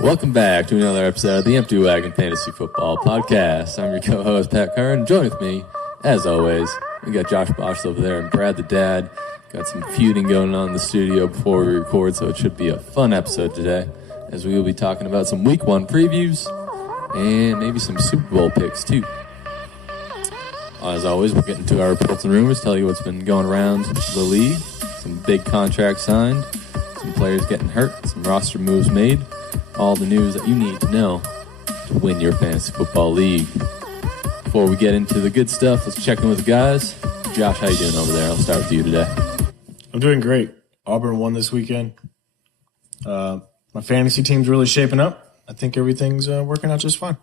Welcome back to another episode of the Empty Wagon Fantasy Football Podcast. I'm your co-host, Pat Kern. Join with me, as always, we got Josh Bosch over there and Brad the Dad. Got some feuding going on in the studio before we record, so it should be a fun episode today, as we will be talking about some Week 1 previews and maybe some Super Bowl picks, too. As always, we'll get into our reports and rumors, tell you what's been going around the league, some big contracts signed, some players getting hurt, some roster moves made, all the news that you need to know to win your fantasy football league. Before we get into the good stuff, let's check in with the guys. Josh, how you doing over there? I'll start with you today. I'm doing great. Auburn won this weekend. My fantasy team's really shaping up. I think everything's working out just fine.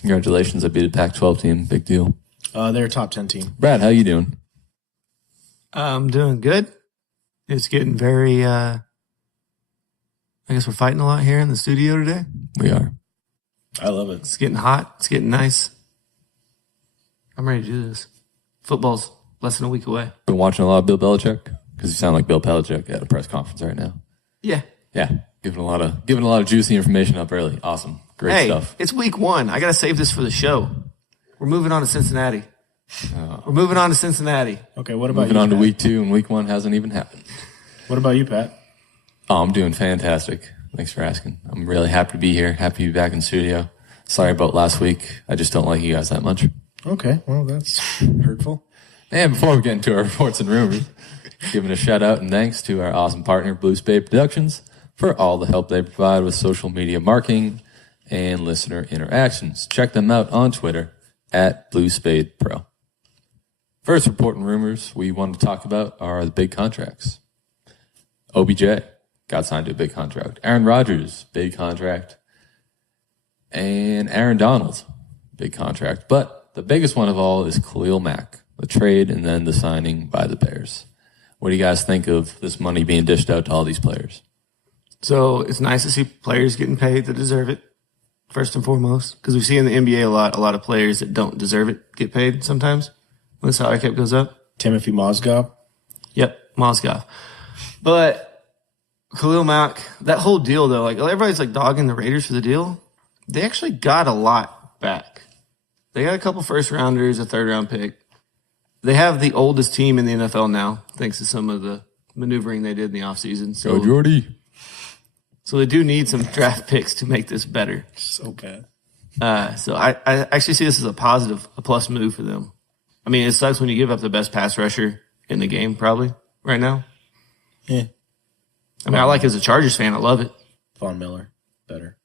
Congratulations, I beat a Pac-12 team. Big deal. They're a top 10 team. Brad, how you doing? I'm doing good. It's getting very, I guess we're fighting a lot here in the studio today. We are. I love it. It's getting hot. It's getting nice. I'm ready to do this. Football's less than a week away. Been watching a lot of Bill Belichick? Because you sound like Bill Belichick at a press conference right now. Yeah. Yeah, giving a lot of juicy information up early. Awesome. Great stuff. It's week 1. I got to save this for the show. We're moving on to Cincinnati. Okay, what about Moving you, on to Pat? week 2, and week 1 hasn't even happened. What about you, Pat? Oh, I'm doing fantastic. Thanks for asking. I'm really happy to be here. Happy to be back in studio. Sorry about last week. I just don't like you guys that much. Okay, well, that's hurtful. And before we get into our reports and rumors, giving a shout out and thanks to our awesome partner, Blue Spade Productions, for all the help they provide with social media marketing and listener interactions. Check them out on Twitter at Blue Spade Pro. First report and rumors we want to talk about are the big contracts. OBJ got signed to a big contract. Aaron Rodgers, big contract. And Aaron Donald, big contract. But the biggest one of all is Khalil Mack, the trade and then the signing by the Bears. What do you guys think of this money being dished out to all these players? So it's nice to see players getting paid that deserve it, first and foremost. Because we see in the NBA a lot of players that don't deserve it get paid sometimes when the salary cap goes up. Timothy Mozgov. Yep, Mozgov. But Khalil Mack, that whole deal, though, like everybody's like dogging the Raiders for the deal. They actually got a lot back. They got a couple first-rounders, a third-round pick. They have the oldest team in the NFL now, thanks to some of the maneuvering they did in the offseason. Go Jordy. So they do need some draft picks to make this better. So bad. So I actually see this as a positive, a plus move for them. I mean, it sucks when you give up the best pass rusher in the game, probably, right now. Yeah. I mean, I like as a Chargers fan, I love it. Von Miller, better.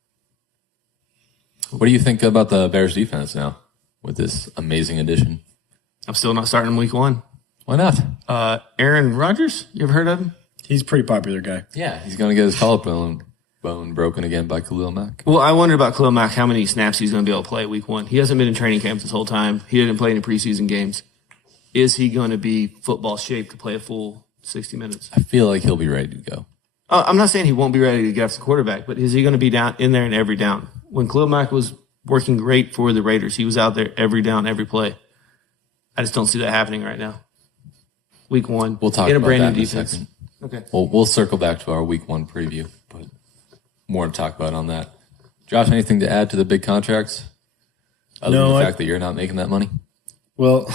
What do you think about the Bears defense now with this amazing addition? I'm still not starting in week 1. Why not? Aaron Rodgers, you ever heard of him? He's a pretty popular guy. Yeah, he's going to get his collarbone broken again by Khalil Mack. Well, I wonder about Khalil Mack, how many snaps he's going to be able to play week 1. He hasn't been in training camps this whole time. He didn't play any preseason games. Is he going to be football shaped to play a full 60 minutes? I feel like he'll be ready to go. I'm not saying he won't be ready to get off the quarterback, but is he going to be down in there in every down? When Khalil Mack was working great for the Raiders, he was out there every down, every play. I just don't see that happening right now. Week 1. We'll talk in a about brand that new in defense. a second. Okay. We'll circle back to our Week 1 preview, but more to talk about on that. Josh, anything to add to the big contracts? Other than the fact that you're not making that money? Well,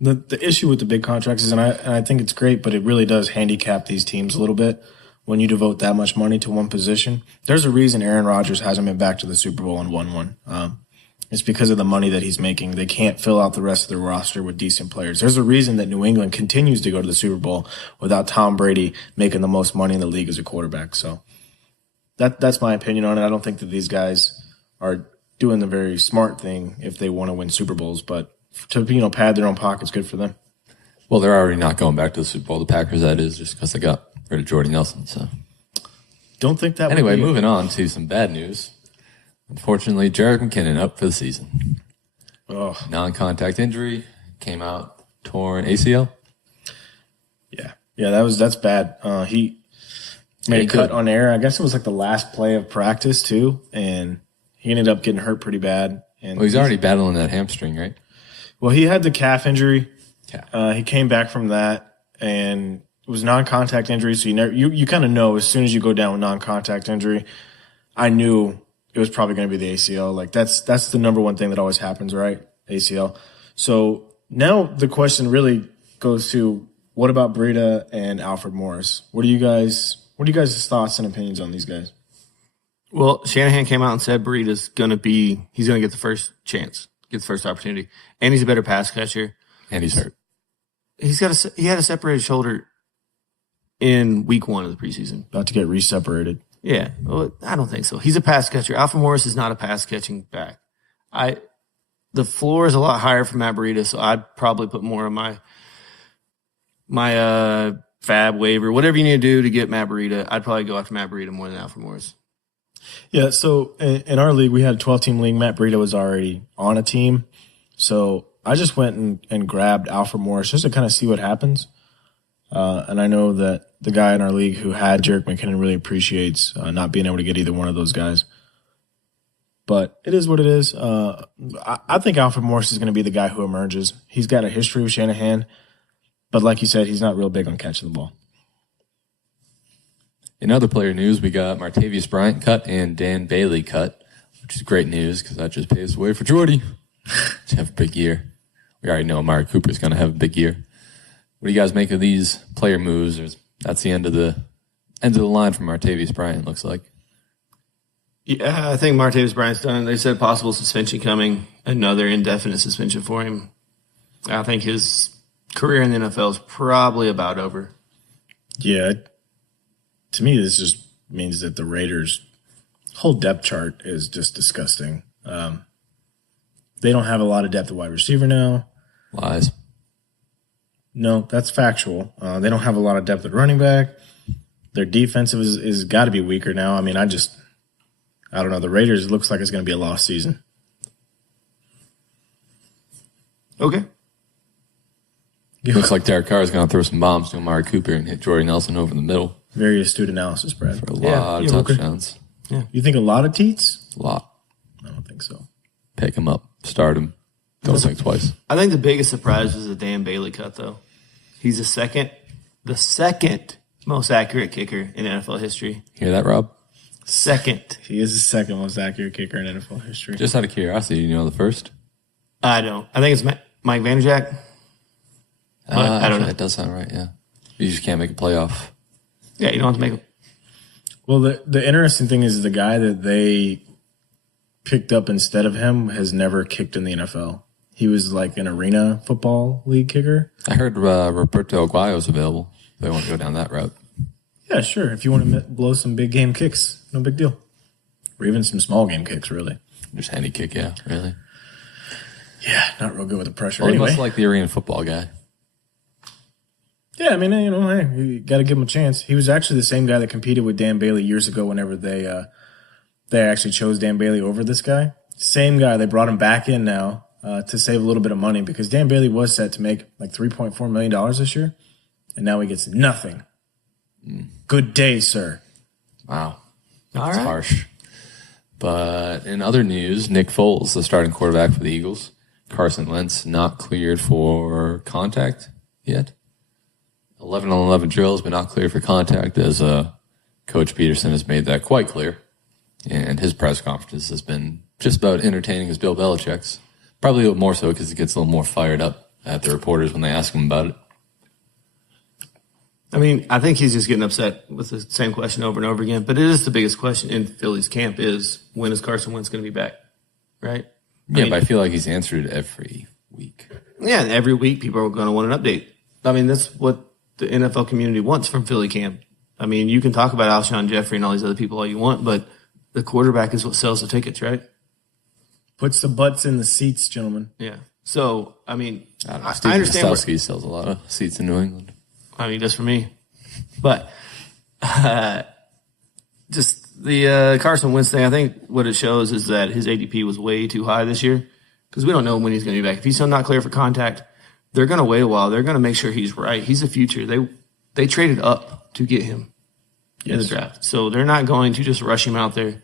the issue with the big contracts is, and I think it's great, but it really does handicap these teams a little bit when you devote that much money to one position. There's a reason Aaron Rodgers hasn't been back to the Super Bowl and won one. It's because of the money that he's making. They can't fill out the rest of their roster with decent players. There's a reason that New England continues to go to the Super Bowl without Tom Brady making the most money in the league as a quarterback. So that's my opinion on it. I don't think that these guys are doing the very smart thing if they want to win Super Bowls, but to pad their own pockets, good for them. Well, they're already not going back to the Super Bowl. The Packers, that is, just because they got rid of Jordy Nelson. So don't think that. Anyway, moving on to some bad news. Unfortunately, Jerick McKinnon up for the season. Oh. Non-contact injury, came out torn ACL. Yeah, that's bad. He made a cut on air. I guess it was like the last play of practice too, and he ended up getting hurt pretty bad. And he's already battling that hamstring, right? Well, he had the calf injury. Yeah. He came back from that, and it was non-contact injury. So you kind of know as soon as you go down with non-contact injury. I knew it was probably going to be the ACL. Like that's the number one thing that always happens, right? ACL. So now the question really goes to, what about Breida and Alfred Morris? What are you guys' thoughts and opinions on these guys? Well, Shanahan came out and said he's going to get the first chance, get the first opportunity, and he's a better pass catcher. And he's hurt. He had a separated shoulder in week 1 of the preseason. About to get re-separated. Yeah, well, I don't think so. He's a pass catcher. Alfred Morris is not a pass catching back. The floor is a lot higher for Matt Breida, so I'd probably put more of my fab waiver, whatever you need to do to get Matt Breida. I'd probably go after Matt Breida more than Alfred Morris. Yeah, so in our league, we had a 12-team league. Matt Breida was already on a team. So I just went and grabbed Alfred Morris just to kind of see what happens. And I know that the guy in our league who had Jerick McKinnon really appreciates not being able to get either one of those guys. But it is what it is. I think Alfred Morris is going to be the guy who emerges. He's got a history with Shanahan. But like you said, he's not real big on catching the ball. In other player news, we got Martavius Bryant cut and Dan Bailey cut, which is great news because that just paves the way for Jordy to have a big year. We already know Amari Cooper is going to have a big year. What do you guys make of these player moves? That's the end of the line for Martavius Bryant, looks like. Yeah, I think Martavius Bryant's done. They said possible suspension coming, another indefinite suspension for him. I think his career in the NFL is probably about over. Yeah. To me, this just means that the Raiders' whole depth chart is just disgusting. They don't have a lot of depth at wide receiver now. Lies. No, that's factual. They don't have a lot of depth at running back. Their defensive is got to be weaker now. I mean, I don't know. The Raiders, it looks like it's going to be a lost season. Okay. Looks like Derek Carr is going to throw some bombs to Amari Cooper and hit Jordy Nelson over the middle. Very astute analysis, Brad. For a lot of touchdowns. Okay. Yeah. You think a lot of teats? A lot. I don't think so. Pick him up. Start him. Don't think twice. I think the biggest surprise was the Dan Bailey cut, though. He's the second most accurate kicker in NFL history. Hear that, Rob? Second. He is the second most accurate kicker in NFL history. Just out of curiosity, you know the first? I don't. I think it's Mike Vanderjagt. I don't know. That does sound right, yeah. You just can't make a playoff. Yeah, you don't have to make them. Well, the interesting thing is the guy that they picked up instead of him has never kicked in the NFL. He was like an arena football league kicker. I heard Roberto Aguayo's available. They want to go down that route. Yeah, sure. If you want to blow some big game kicks, no big deal. Or even some small game kicks, really. Just any kick, yeah, really. Yeah, not real good with the pressure. Well, anyway. he must like the arena football guy. Yeah, I mean, hey, you got to give him a chance. He was actually the same guy that competed with Dan Bailey years ago whenever they actually chose Dan Bailey over this guy. Same guy. They brought him back in now to save a little bit of money because Dan Bailey was set to make like $3.4 million this year, and now he gets nothing. Good day, sir. Wow. All That's right. harsh. But in other news, Nick Foles, the starting quarterback for the Eagles, Carson Wentz, not cleared for contact yet. 11 on 11 drills, but not clear for contact, as Coach Peterson has made that quite clear. And his press conference has been just about entertaining as Bill Belichick's. Probably a little more so because he gets a little more fired up at the reporters when they ask him about it. I mean, I think he's just getting upset with the same question over and over again. But it is the biggest question in Philly's camp is, when is Carson Wentz going to be back? Right? But I feel like he's answered it every week. Yeah, and every week people are going to want an update. I mean, that's what the NFL community wants from Philly camp. I mean, you can talk about Alshon Jeffrey and all these other people all you want, but the quarterback is what sells the tickets, right? Puts the butts in the seats, gentlemen. Yeah. So, I mean, I don't know. I Steve understand. Gostkowski sells a lot of seats in New England. I mean, just for me. But just the Carson Wentz thing, I think what it shows is that his ADP was way too high this year because we don't know when he's going to be back. If he's still not clear for contact, they're going to wait a while. They're going to make sure he's right. He's the future. They traded up to get him in the draft. So they're not going to just rush him out there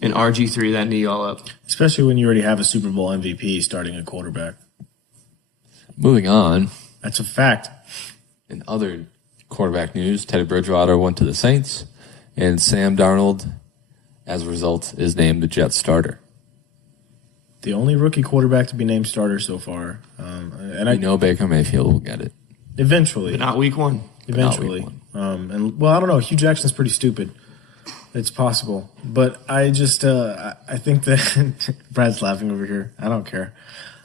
and RG3 that knee all up. Especially when you already have a Super Bowl MVP starting a quarterback. Moving on. That's a fact. In other quarterback news, Teddy Bridgewater went to the Saints, and Sam Darnold as a result, is named the Jets starter. The only rookie quarterback to be named starter so far. And I know Baker Mayfield will get it. Eventually. But not week one. Eventually. I don't know. Hugh Jackson's pretty stupid. It's possible. But I just, I think that Brad's laughing over here. I don't care.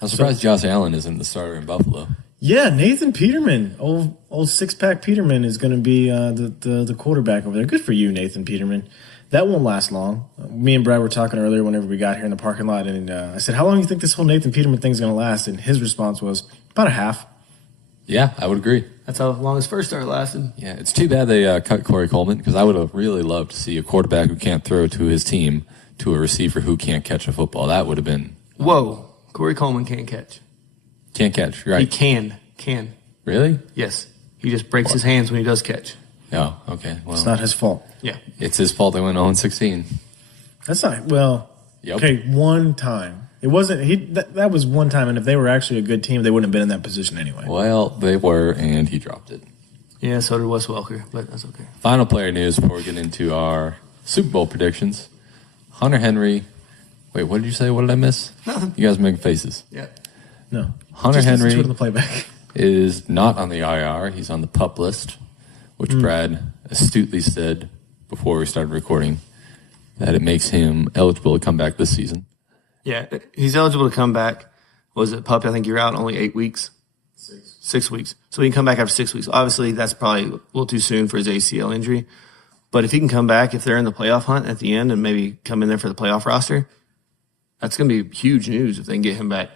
I'm surprised Josh Allen isn't the starter in Buffalo. Yeah, Nathan Peterman, old six-pack Peterman is going to be the quarterback over there. Good for you, Nathan Peterman. That won't last long. Me and Brad were talking earlier whenever we got here in the parking lot, and I said, how long do you think this whole Nathan Peterman thing is going to last? And his response was, about a half. Yeah, I would agree. That's how long his first start lasted. Yeah, it's too bad they cut Corey Coleman, because I would have really loved to see a quarterback who can't throw to his team to a receiver who can't catch a football. That would have been... Whoa, Corey Coleman can't catch. Can't catch, right? He can. Really? Yes. He just breaks his hands when he does catch. Oh, okay. Well, It's not his fault. Yeah. it's his fault they went 0-16. That's not, well, Yep. okay, one time. It wasn't, that was one time, and if they were actually a good team, they wouldn't have been in that position anyway. Well, they were, and he dropped it. Yeah, so did Wes Welker, but that's okay. Final player news before we get into our Super Bowl predictions. Hunter Henry. Wait, what did you say? What did I miss? Nothing. You guys making faces. Yeah. No. Hunter Just listen Henry to it in the playback. is not on the IR. He's on the PUP list, which Brad astutely said before we started recording that it makes him eligible to come back this season. Yeah, he's eligible to come back. Was it PUP? I think you're out only 8 weeks. 6 weeks. So he can come back after 6 weeks. Obviously, that's probably a little too soon for his ACL injury. But if he can come back, if they're in the playoff hunt at the end and maybe come in there for the playoff roster, that's going to be huge news if they can get him back.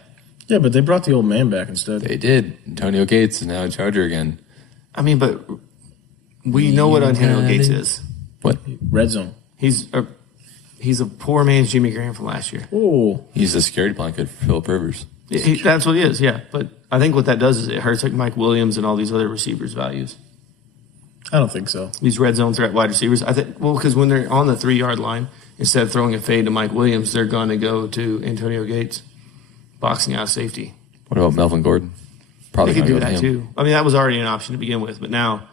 Yeah, but they brought the old man back instead. They did. Antonio Gates is now a Charger again. I mean, but we know what Antonio Gates is. What? Red zone. He's a poor man's Jimmy Graham from last year. Oh. He's a security blanket for Phillip Rivers. That's what he is, yeah. But I think what that does is it hurts like Mike Williams and all these other receivers' values. I don't think so. These red zone threat wide receivers. I think because when they're on the 3-yard line, instead of throwing a fade to Mike Williams, they're going to go to Antonio Gates, boxing out safety. What about Melvin Gordon? Probably They could do gonna that go to him. too. I mean, that was already an option to begin with, but now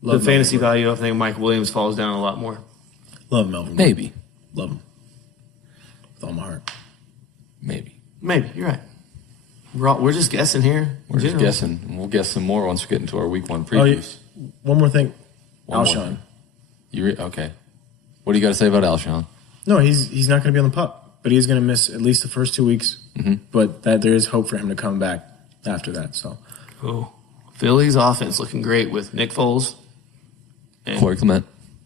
Love the fantasy Melvin value, I think Mike Williams falls down a lot more. Gordon. Love Melvin. Maybe. Love him. With all my heart. Maybe. Maybe you're right. We're just guessing here. We're just guessing. And we'll guess some more once we get into our week one previews. Oh, yeah. One more thing. One more Alshon. thing. Okay. What do you got to say about Alshon? No, he's not going to be on the pup, but he's going to miss at least the first 2 weeks. Mm-hmm. But there is hope for him to come back after that. So Oh, Philly's offense looking great with Nick Foles, and Corey Clement.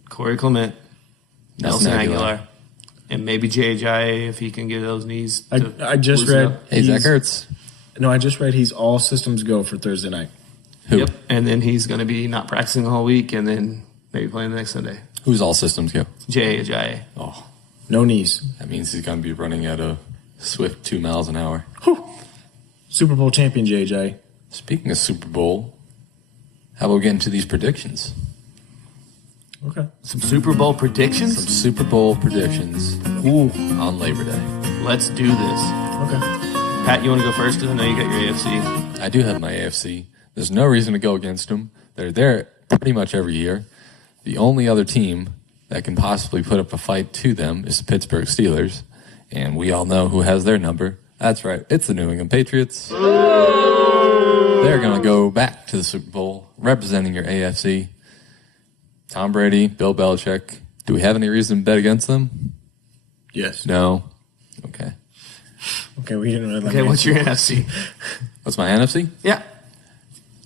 Nelson Nelson Aguilar, and maybe J.J. if he can get those knees. I just loosen read. up. Hey, Zach he's- Ertz. No, I just read he's all systems go for Thursday night. Who? Yep, and then he's going to be not practicing the whole week, and then maybe playing the next Sunday. Who's all systems go? J.J. Oh, No knees. that means he's going to be running at a swift 2 miles an hour. Super Bowl champion JJ. Speaking of Super Bowl, how about we get into these predictions? Okay. Some Super Bowl predictions. Some Super Bowl predictions on Labor Day. Let's do this. Okay. Pat, you want to go first? Because I know you got your AFC. I do have my AFC. There's no reason to go against them. They're there pretty much every year. The only other team that can possibly put up a fight to them is the Pittsburgh Steelers. And we all know who has their number. That's right. It's the New England Patriots. They're going to go back to the Super Bowl representing your AFC. Tom Brady, Bill Belichick. Do we have any reason to bet against them? Yes. No. Okay. Okay, we didn't really. Okay, what's your NFC? What's my NFC? Yeah.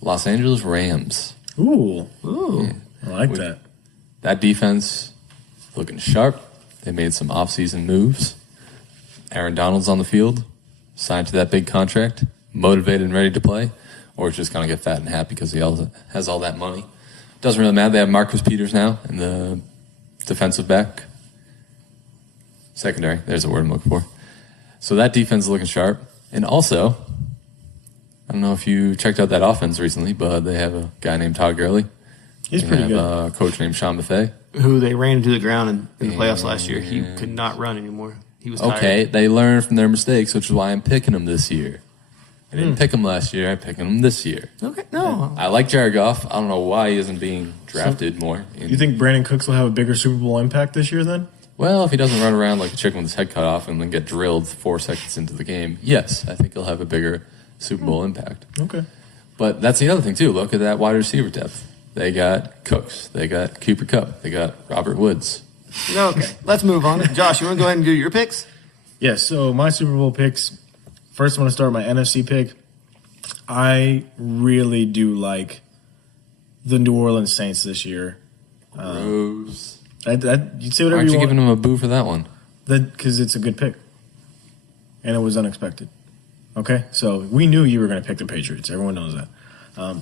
Los Angeles Rams. Ooh, Ooh. I like that. That defense looking sharp. They made some offseason moves. Aaron Donald's on the field, signed to that big contract, motivated and ready to play, or it's just going to get fat and happy because he has all that money. Doesn't really matter. They have Marcus Peters now in the defensive back. Secondary. There's the word I'm looking for. So that defense is looking sharp. And also, I don't know if you checked out that offense recently, but they have a guy named Todd Gurley. He's They pretty have good. a coach named Sean Maffei. Who they ran into the ground in the playoffs last year. He could not run anymore. He was tired. Okay, they learn from their mistakes, which is why I'm picking them this year. I didn't pick him last year. I picked him this year. Okay, no. I like Jared Goff. I don't know why he isn't being drafted more. You think Brandon Cooks will have a bigger Super Bowl impact this year then? Well, if he doesn't run around like a chicken with his head cut off and then get drilled 4 seconds into the game, yes, I think he'll have a bigger Super Bowl impact. Okay. But that's the other thing, too. Look at that wide receiver depth. They got Cooks. They got Cooper Kupp. They got Robert Woods. Okay, let's move on. Josh, you want to go ahead and do your picks? Yes, so my Super Bowl picks. First, I want to start with my NFC pick. I really do like the New Orleans Saints this year. Rose. You'd say whatever Aren't you you want. giving him a boo for that one? Because it's a good pick. And it was unexpected. Okay? So we knew you were going to pick the Patriots. Everyone knows that. All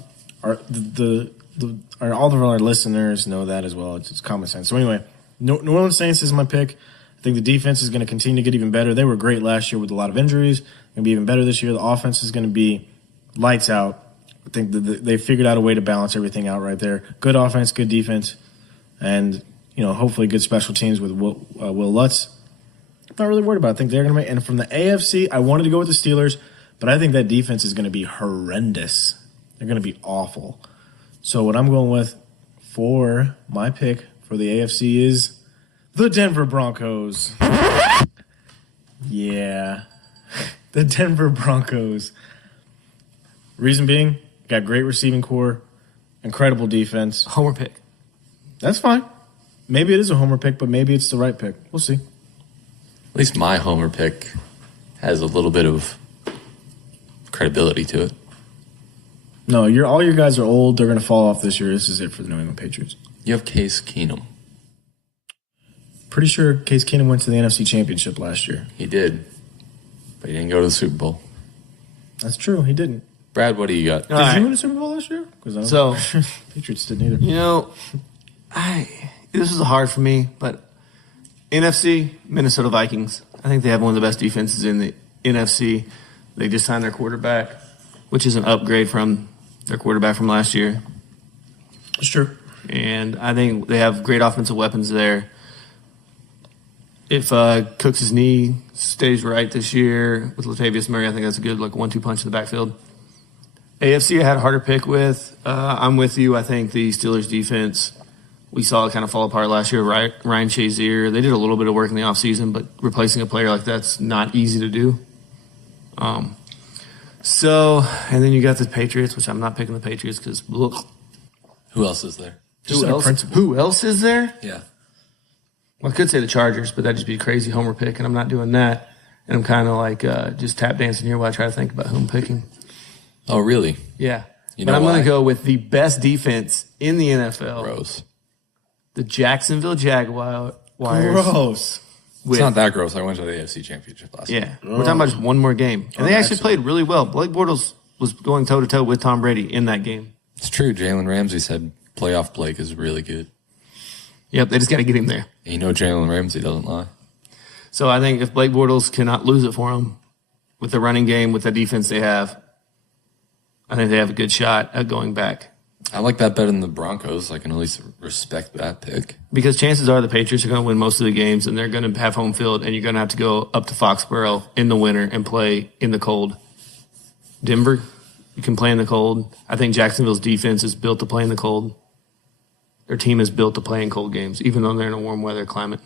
of our listeners know that as well. It's just common sense. So anyway, New Orleans Saints is my pick. I think the defense is going to continue to get even better. They were great last year with a lot of injuries. Going to be even better this year. The offense is going to be lights out. I think they figured out a way to balance everything out right there. Good offense, good defense, and hopefully good special teams with Will Lutz. Not really worried about it. I think they're going to make. And from the AFC, I wanted to go with the Steelers, but I think that defense is going to be horrendous. They're going to be awful. So what I'm going with for my pick for the AFC is the Denver Broncos. Yeah. The Denver Broncos. Reason being, got great receiving core, incredible defense. Homer pick. That's fine. Maybe it is a homer pick, but maybe it's the right pick. We'll see. At least my homer pick has a little bit of credibility to it. No, all your guys are old. They're going to fall off this year. This is it for the New England Patriots. You have Case Keenum. Pretty sure Case Keenum went to the NFC Championship last year. He did, but he didn't go to the Super Bowl. That's true. He didn't. Brad, what do you got? Did you win the Super Bowl last year? Because Patriots didn't either. This is hard for me, but NFC, Minnesota Vikings. I think they have one of the best defenses in the NFC. They just signed their quarterback, which is an upgrade from their quarterback from last year. That's true. And I think they have great offensive weapons there. If Cooks' knee stays right this year with Latavius Murray, I think that's a good 1-2 punch in the backfield. AFC I had a harder pick with. I'm with you. I think the Steelers defense, we saw it kind of fall apart last year. Ryan Shazier, they did a little bit of work in the offseason, but replacing a player like that's not easy to do. And then you got the Patriots, which I'm not picking the Patriots because look. Who else is there? Who else is there? Yeah. Well, I could say the Chargers, but that'd just be a crazy homer pick, and I'm not doing that. And I'm kind of just tap dancing here while I try to think about who I'm picking. Oh, really? Yeah. You but know I'm going why? to go with the best defense in the NFL. Gross. The Jacksonville Jaguars. Gross. It's not that gross. I went to the AFC Championship last year. Yeah. We're talking about just one more game. And they actually played really well. Blake Bortles was going toe-to-toe with Tom Brady in that game. It's true. Jalen Ramsey said playoff Blake is really good. Yep, they just got to get him there. And Jalen Ramsey doesn't lie. So I think if Blake Bortles cannot lose it for him with the running game, with the defense they have, I think they have a good shot at going back. I like that better than the Broncos. I can at least respect that pick. Because chances are the Patriots are going to win most of the games, and they're going to have home field, and you're going to have to go up to Foxborough in the winter and play in the cold. Denver, you can play in the cold. I think Jacksonville's defense is built to play in the cold. Their team is built to play in cold games, even though they're in a warm weather climate.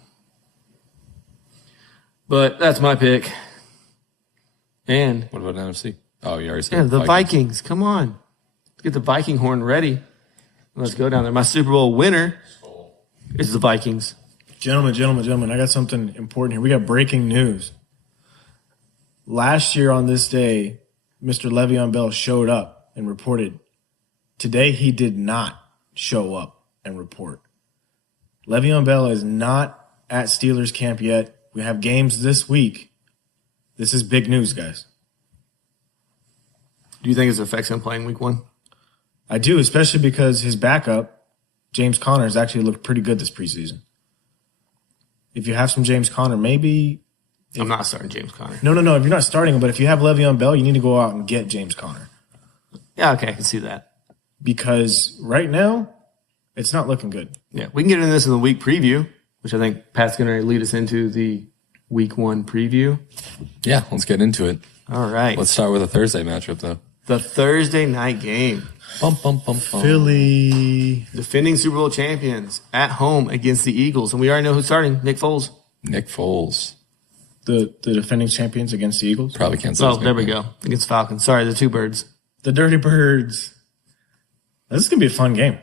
But that's my pick. And What about NFC? Oh, you already said the Vikings. Come on. Let's get the Viking horn ready. Let's go down there. My Super Bowl winner is the Vikings. Gentlemen, I got something important here. We got breaking news. Last year on this day, Mr. Le'Veon Bell showed up and reported. Today, he did not show up and report. Le'Veon Bell is not at Steelers camp yet. We have games this week. This is big news, guys. Do you think it affects him playing week 1? I do, especially because his backup, James Conner, has actually looked pretty good this preseason. If you have some James Conner, maybe... I'm not starting James Conner. No. If you're not starting him, but if you have Le'Veon Bell, you need to go out and get James Conner. Yeah, okay, I can see that. Because right now, it's not looking good. Yeah, we can get into this in the week preview, which I think Pat's going to lead us into the week 1 preview. Yeah, let's get into it. All right. Let's start with a Thursday matchup, though. The Thursday night game. Bum, bum, bum, bum. Philly. Defending Super Bowl champions at home against the Eagles. And we already know who's starting. Nick Foles. Nick Foles. The defending champions against the Eagles. Probably can't say Oh, his there we nickname. go. Against Falcons. Sorry, the two birds. The Dirty Birds. This is going to be a fun game.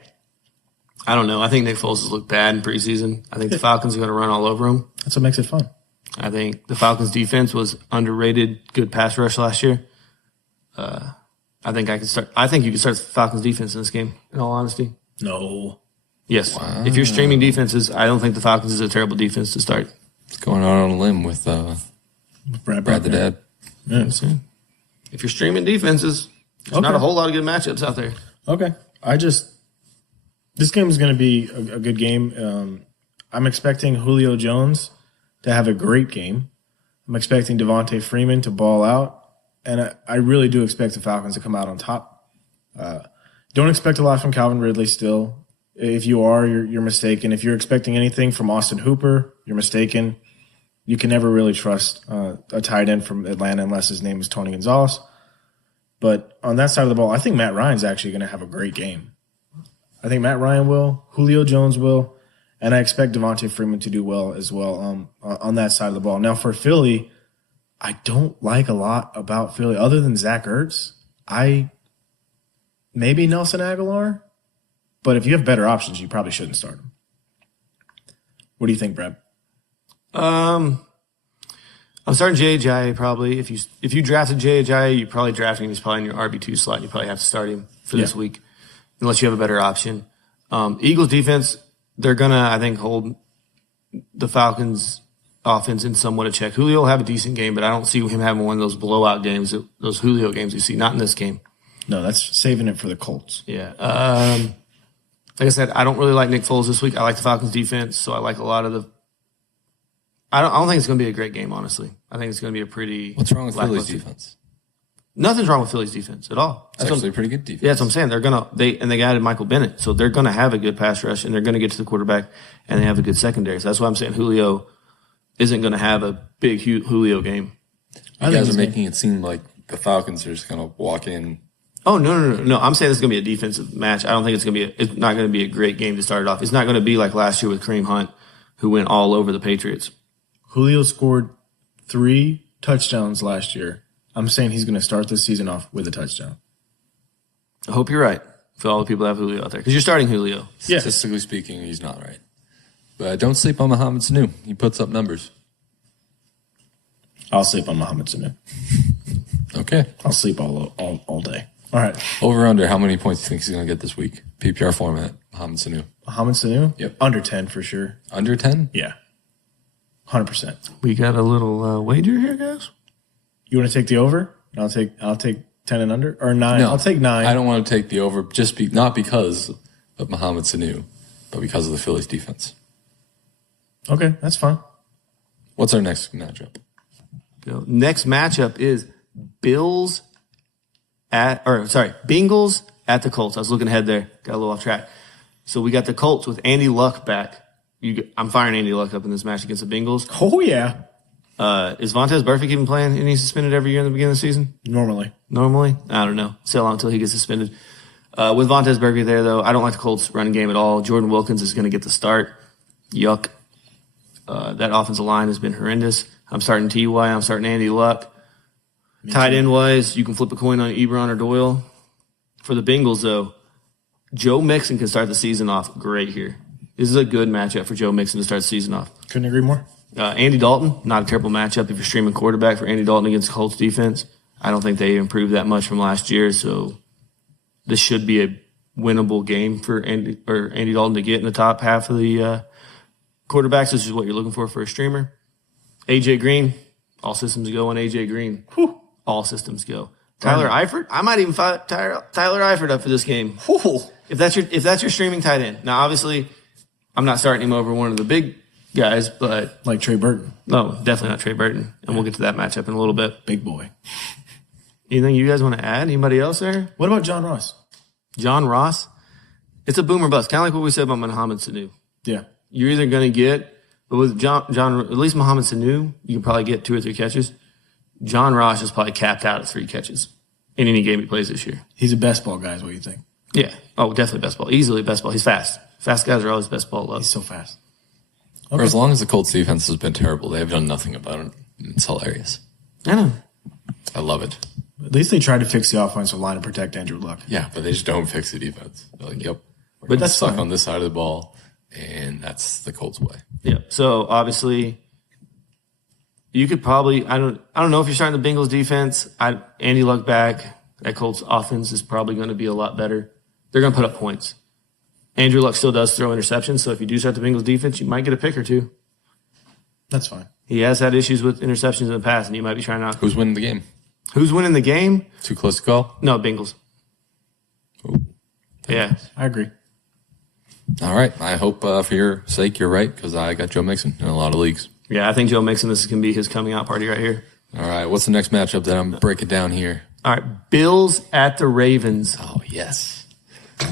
I don't know. I think Nick Foles has looked bad in preseason. I think the Falcons are going to run all over him. That's what makes it fun. I think the Falcons defense was underrated. Good pass rush last year. I think you can start the Falcons defense in this game, in all honesty. No. Yes. Wow. If you're streaming defenses, I don't think the Falcons is a terrible defense to start. It's going out on a limb with Brad the Dad. Yeah. If you're streaming defenses, there's not a whole lot of good matchups out there. Okay. This game is going to be a good game. I'm expecting Julio Jones to have a great game. I'm expecting Devontae Freeman to ball out. And I really do expect the Falcons to come out on top. Don't expect a lot from Calvin Ridley still. If you are, you're mistaken. If you're expecting anything from Austin Hooper, you're mistaken. You can never really trust a tight end from Atlanta unless his name is Tony Gonzalez. But on that side of the ball, I think Matt Ryan's actually going to have a great game. I think Matt Ryan will, Julio Jones will, and I expect Devontae Freeman to do well as well on that side of the ball. Now for Philly, I don't like a lot about Philly other than Zach Ertz. Maybe Nelson Aguilar, but if you have better options, you probably shouldn't start him. What do you think, Brad? I'm starting J.J. probably. If you drafted J.J., you're probably drafting him. He's probably in your RB2 slot. You probably have to start him for this week unless you have a better option. Eagles defense, they're going to, I think, hold the Falcons offense in somewhat a check. Julio will have a decent game, but I don't see him having one of those blowout games, those Julio games you see. Not in this game. No, that's saving it for the Colts. Yeah. Like I said, I don't really like Nick Foles this week. I like the Falcons defense, so I like a lot of the I don't think it's going to be a great game, honestly. I think it's going to be a pretty. What's wrong with Philly's defense? Nothing's wrong with Philly's defense at all. It's actually a pretty good defense. Yeah, that's what I'm saying. They added Michael Bennett, so they're gonna have a good pass rush and they're gonna get to the quarterback and they have a good secondary. So that's why I'm saying Julio isn't gonna have a big Julio game. You guys are making it seem like the Falcons are just gonna walk in. Oh no! I'm saying it's gonna be a defensive match. I don't think it's not gonna be a great game to start it off. It's not gonna be like last year with Kareem Hunt, who went all over the Patriots. Julio scored 3 touchdowns last year. I'm saying he's going to start this season off with a touchdown. I hope you're right for all the people that have Julio out there. Because you're starting Julio. Yeah. Statistically speaking, he's not right. But don't sleep on Mohamed Sanu. He puts up numbers. I'll sleep on Mohamed Sanu. Okay. I'll sleep all day. All right. Over under, how many points do you think he's going to get this week? PPR format, Mohamed Sanu. Mohamed Sanu? Yep. Under 10 for sure. Under 10? Yeah. 100%. We got a little wager here, guys. You want to take the over? I'll take 10 and under or 9. No, I'll take 9. I don't want to take the over not because of Mohamed Sanu, but because of the Phillies defense. Okay, that's fine. What's our next matchup? Next matchup is Bengals at the Colts. I was looking ahead there. Got a little off track. So we got the Colts with Andy Luck back. I'm firing Andy Luck up in this match against the Bengals. Oh, yeah. Is Vontaze Burfict even playing? Isn't he suspended every year in the beginning of the season? Normally? I don't know. Sell out until he gets suspended. With Vontaze Burfict there, though, I don't like the Colts running game at all. Jordan Wilkins is going to get the start. Yuck. That offensive line has been horrendous. I'm starting T.Y. I'm starting Andy Luck. Tight end wise, you can flip a coin on Ebron or Doyle. For the Bengals, though, Joe Mixon can start the season off great here. This is a good matchup for Joe Mixon to start the season off. Couldn't agree more. Andy Dalton, not a terrible matchup if you're streaming quarterback for Andy Dalton against the Colts defense. I don't think they improved that much from last year, so this should be a winnable game for Andy Dalton to get in the top half of the quarterbacks. This is what you're looking for a streamer. AJ Green, all systems go on AJ Green. Whew. All systems go. Tyler Eifert, I might even fire Tyler Eifert up for this game. Whew. If that's your streaming tight end. Now, obviously, I'm not starting him over one of the big guys, but like Trey Burton. No, definitely not Trey Burton. And we'll get to that matchup in a little bit. Big boy. Anything you guys want to add? Anybody else there? What about John Ross? John Ross? It's a boomer bust. Kind of like what we said about Mohamed Sanu. Yeah. You're either going to get, but with John, at least Mohamed Sanu, you can probably get 2 or 3 catches. John Ross is probably capped out at 3 catches in any game he plays this year. He's a best ball guy, is what you think? Yeah. Oh, definitely best ball. Easily best ball. He's fast. Fast guys are always best ball love. He's so fast. For as long as the Colts defense has been terrible, they have done nothing about it. It's hilarious. I know. I love it. At least they tried to fix the offensive line to protect Andrew Luck. Yeah, but they just don't fix the defense. They're like, yep, we're But gonna that's suck fine. on this side of the ball, and that's the Colts' way. Yeah. So obviously, you could probably I don't know if you're starting the Bengals defense. Andy Luck back. That Colts offense is probably going to be a lot better. They're going to put up points. Andrew Luck still does throw interceptions, so if you do start the Bengals defense, you might get a pick or two. That's fine. He has had issues with interceptions in the past, and you might be trying to. Who's winning the game? Who's winning the game? Too close to call? No, Bengals. Ooh. Yeah. I agree. All right. I hope for your sake you're right, because I got Joe Mixon in a lot of leagues. Yeah, I think Joe Mixon, this is going to be his coming out party right here. All right. What's the next matchup that I'm breaking down here? All right, Bills at the Ravens. Oh, yes.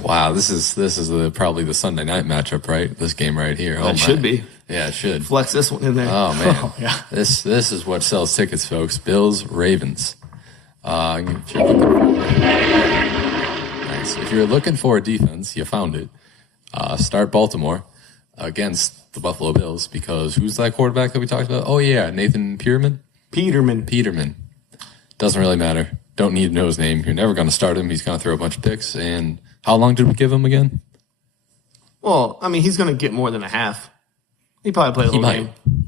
Wow, this is probably the Sunday night matchup, right? This game right here. Oh, It should be. Yeah, it should. Flex this one in there. Oh man, yeah. This is what sells tickets, folks. Bills, Ravens. If you're looking nice. If you're looking for a defense, you found it. Start Baltimore against the Buffalo Bills, because who's that quarterback that we talked about? Oh yeah, Nathan Peterman. Peterman. Doesn't really matter. Don't need to know his name. You're never going to start him. He's going to throw a bunch of picks. And how long did we give him again? Well, I mean, he's going to get more than a half. He probably played a He little might. game.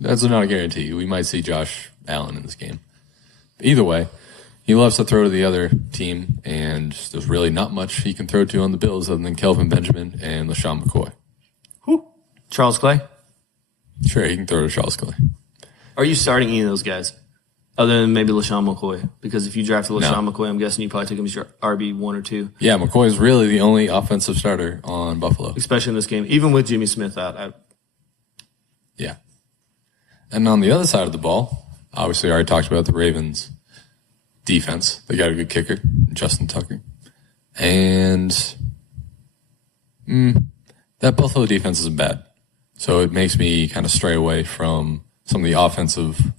That's not a guarantee. We might see Josh Allen in this game. Either way, he loves to throw to the other team, and there's really not much he can throw to on the Bills other than Kelvin Benjamin and LaShawn McCoy. Who? Charles Clay? Sure, he can throw to Charles Clay. Are you starting any of those guys? Other than maybe LaShawn McCoy? Because if you drafted LaShawn McCoy, I'm guessing you probably took him as your RB1 or 2. Yeah, McCoy is really the only offensive starter on Buffalo. Especially in this game. Even with Jimmy Smith out. Yeah. And on the other side of the ball, obviously I already talked about the Ravens defense. They got a good kicker, Justin Tucker. And that Buffalo defense isn't bad. So it makes me kind of stray away from some of the offensive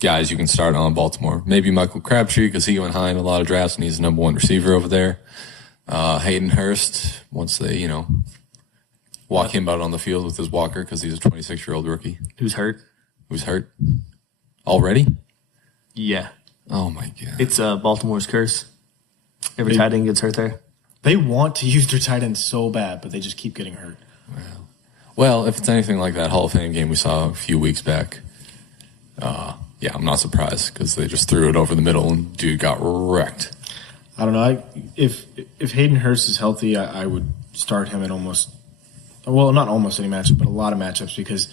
guys you can start on Baltimore. Maybe Michael Crabtree, because he went high in a lot of drafts and he's the number 1 receiver over there. Hayden Hurst, once they, walk him out on the field with his walker, because he's a 26-year-old rookie. Who's hurt? Who's hurt? Already? Yeah. Oh, my God. It's Baltimore's curse. Every tight end gets hurt there. They want to use their tight end so bad, but they just keep getting hurt. Well, if it's anything like that Hall of Fame game we saw a few weeks back, yeah, I'm not surprised, because they just threw it over the middle and dude got wrecked. I don't know. If Hayden Hurst is healthy, I would start him in not almost any matchup, but a lot of matchups, because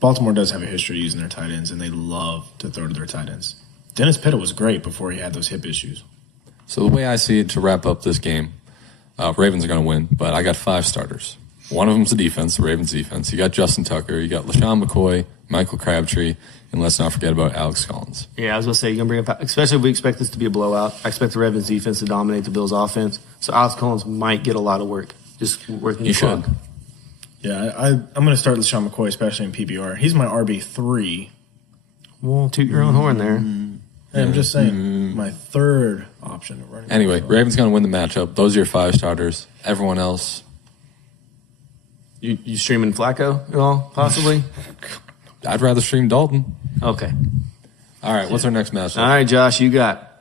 Baltimore does have a history of using their tight ends, and they love to throw to their tight ends. Dennis Pitta was great before he had those hip issues. So the way I see it, to wrap up this game, Ravens are going to win, but I got 5 starters. One of them's the defense, the Ravens defense. You got Justin Tucker, you got LaShawn McCoy, Michael Crabtree, and let's not forget about Alex Collins. Yeah, I was going to say, you're going to bring up, especially if we expect this to be a blowout. I expect the Ravens defense to dominate the Bills offense. So Alex Collins might get a lot of work, just working the clock. Should. Yeah, I'm going to start LaShawn McCoy, especially in PPR. He's my RB3. Well, toot your own horn there. Hey, I'm just saying, my 3rd option of running. Anyway, Ravens going to win the matchup. Those are your 5 starters. Everyone else, You streaming Flacco at all, possibly? I'd rather stream Dalton. Okay. All right, what's our next matchup? All right, Josh, you got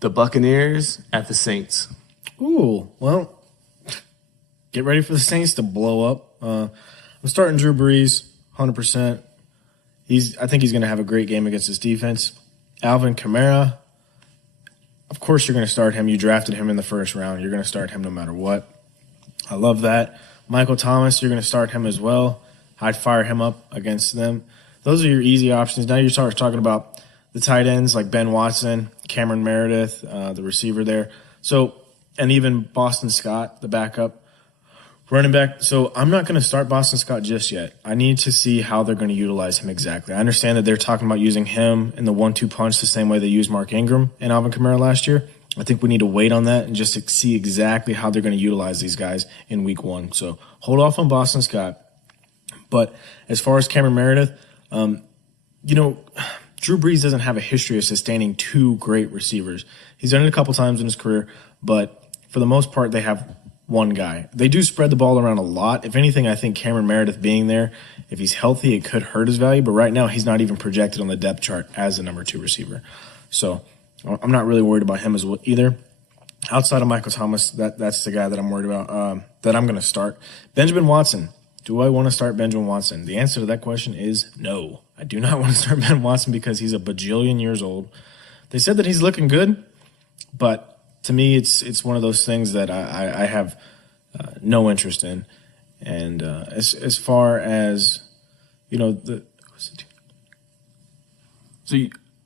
the Buccaneers at the Saints. Ooh, well, get ready for the Saints to blow up. I'm starting Drew Brees, 100%. I think he's going to have a great game against this defense. Alvin Kamara, of course you're going to start him. You drafted him in the 1st round. You're going to start him no matter what. I love that. Michael Thomas, you're going to start him as well. I'd fire him up against them. Those are your easy options. Now you're talking about the tight ends like Ben Watson, Cameron Meredith, the receiver there. So, and even Boston Scott, the backup running back. So I'm not going to start Boston Scott just yet. I need to see how they're going to utilize him exactly. I understand that they're talking about using him in the 1-2 punch the same way they used Mark Ingram and Alvin Kamara last year. I think we need to wait on that and just to see exactly how they're going to utilize these guys in week 1. So hold off on Boston Scott. But as far as Cameron Meredith, Drew Brees doesn't have a history of sustaining two great receivers. He's done it a couple times in his career, but for the most part, they have one guy. They do spread the ball around a lot. If anything, I think Cameron Meredith being there, if he's healthy, it could hurt his value. But right now, he's not even projected on the depth chart as the number 2 receiver. So I'm not really worried about him as well either. Outside of Michael Thomas, that's the guy that I'm worried about, that I'm going to start. Benjamin Watson. Do I want to start Benjamin Watson? The answer to that question is no. I do not want to start Ben Watson because he's a bajillion years old. They said that he's looking good, but to me, it's one of those things that I have no interest in. And as far as,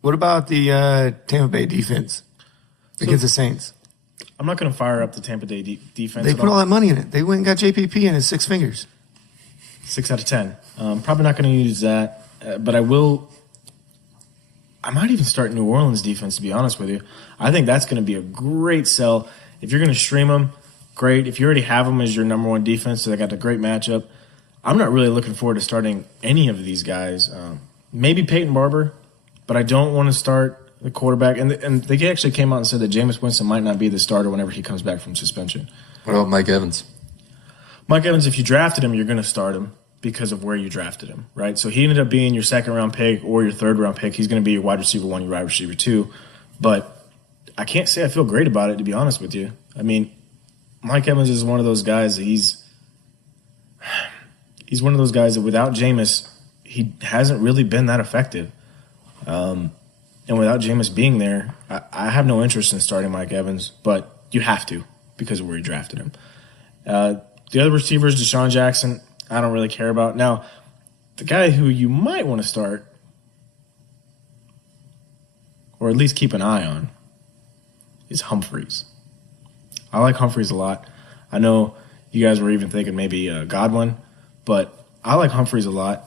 what about the Tampa Bay defense against the Saints? I'm not going to fire up the Tampa Bay defense. They put all that money in it. They went and got JPP in his 6 fingers. 6 out of 10. Probably not going to use that, but I will. I might even start New Orleans defense, to be honest with you. I think that's going to be a great sell. If you're going to stream them, great. If you already have them as your number 1 defense, so they got a great matchup. I'm not really looking forward to starting any of these guys. Maybe Peyton Barber, but I don't want to start the quarterback. And they actually came out and said that Jameis Winston might not be the starter whenever he comes back from suspension. What about Mike Evans? Mike Evans, if you drafted him, you're going to start him because of where you drafted him, right? So he ended up being your 2nd-round pick or your 3rd-round pick. He's going to be your wide receiver 1, your wide receiver 2. But I can't say I feel great about it, to be honest with you. I mean, Mike Evans is one of those guys that he's one of those guys that without Jameis, he hasn't really been that effective. And without Jameis being there, I have no interest in starting Mike Evans, but you have to because of where you drafted him. The other receivers, Deshaun Jackson, I don't really care about. Now, the guy who you might want to start, or at least keep an eye on, is Humphreys. I like Humphreys a lot. I know you guys were even thinking maybe Godwin, but I like Humphreys a lot.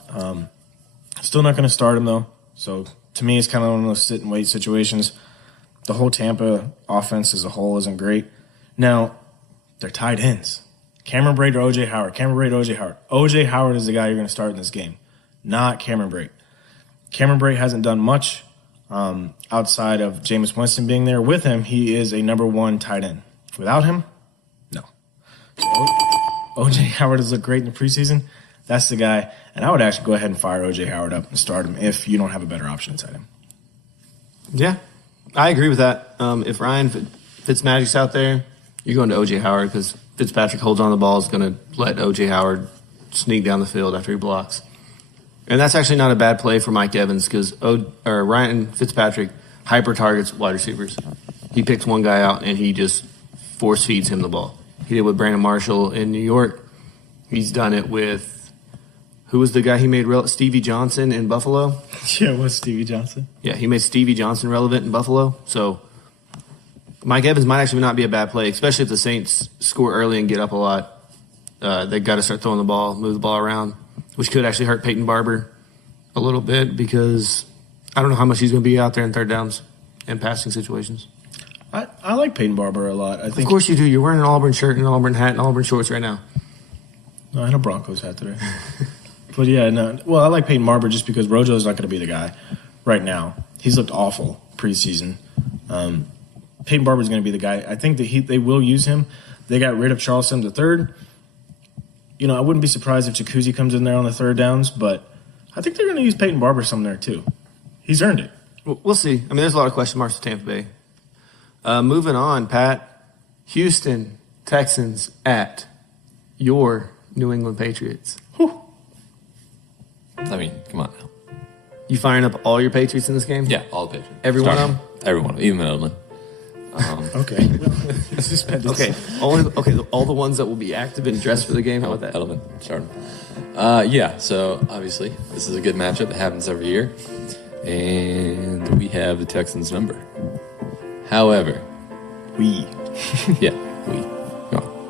Still not going to start him, though. So to me, it's kind of one of those sit-and-wait situations. The whole Tampa offense as a whole isn't great. Now, they're tight ends. Cameron Brate or O.J. Howard. Cameron Brate, O.J. Howard. O.J. Howard is the guy you're going to start in this game, not Cameron Brate. Cameron Brate hasn't done much outside of Jameis Winston being there. With him, he is a number 1 tight end. Without him, no. So O.J. Howard has looked great in the preseason. That's the guy. And I would actually go ahead and fire O.J. Howard up and start him if you don't have a better option inside him. Yeah, I agree with that. If Ryan Fitzmagic's out there, you're going to O.J. Howard because Fitzpatrick holds on the ball, is going to let O.J. Howard sneak down the field after he blocks. And that's actually not a bad play for Mike Evans because Ryan Fitzpatrick hyper targets wide receivers. He picks one guy out and he just force feeds him the ball. He did it with Brandon Marshall in New York. He's done it with, who was the guy he made Stevie Johnson in Buffalo? Yeah, it was Stevie Johnson. Yeah, he made Stevie Johnson relevant in Buffalo. So Mike Evans might actually not be a bad play, especially if the Saints score early and get up a lot. They got to start throwing the ball, move the ball around, which could actually hurt Peyton Barber a little bit because I don't know how much he's going to be out there in 3rd downs and passing situations. I like Peyton Barber a lot. I think. Of course you do. You're wearing an Auburn shirt and an Auburn hat and Auburn shorts right now. No, I had a Broncos hat today. But yeah, no. Well, I like Peyton Barber just because Rojo's not going to be the guy right now. He's looked awful preseason. Peyton Barber's going to be the guy. I think that they will use him. They got rid of Charles Sims III. I wouldn't be surprised if Jacuzzi comes in there on the 3rd downs, but I think they're going to use Peyton Barber some there too. He's earned it. We'll see. I mean, there's a lot of question marks with Tampa Bay. Moving on, Pat. Houston Texans at your New England Patriots. Whew. I mean, come on now. You firing up all your Patriots in this game? Yeah, all the Patriots. Every one of them? Every one of them, even Edelman. Okay. Okay. All the ones that will be active and dressed for the game. How about that? Edelman, start him. Yeah, so obviously this is a good matchup that happens every year. And we have the Texans' number. However, we.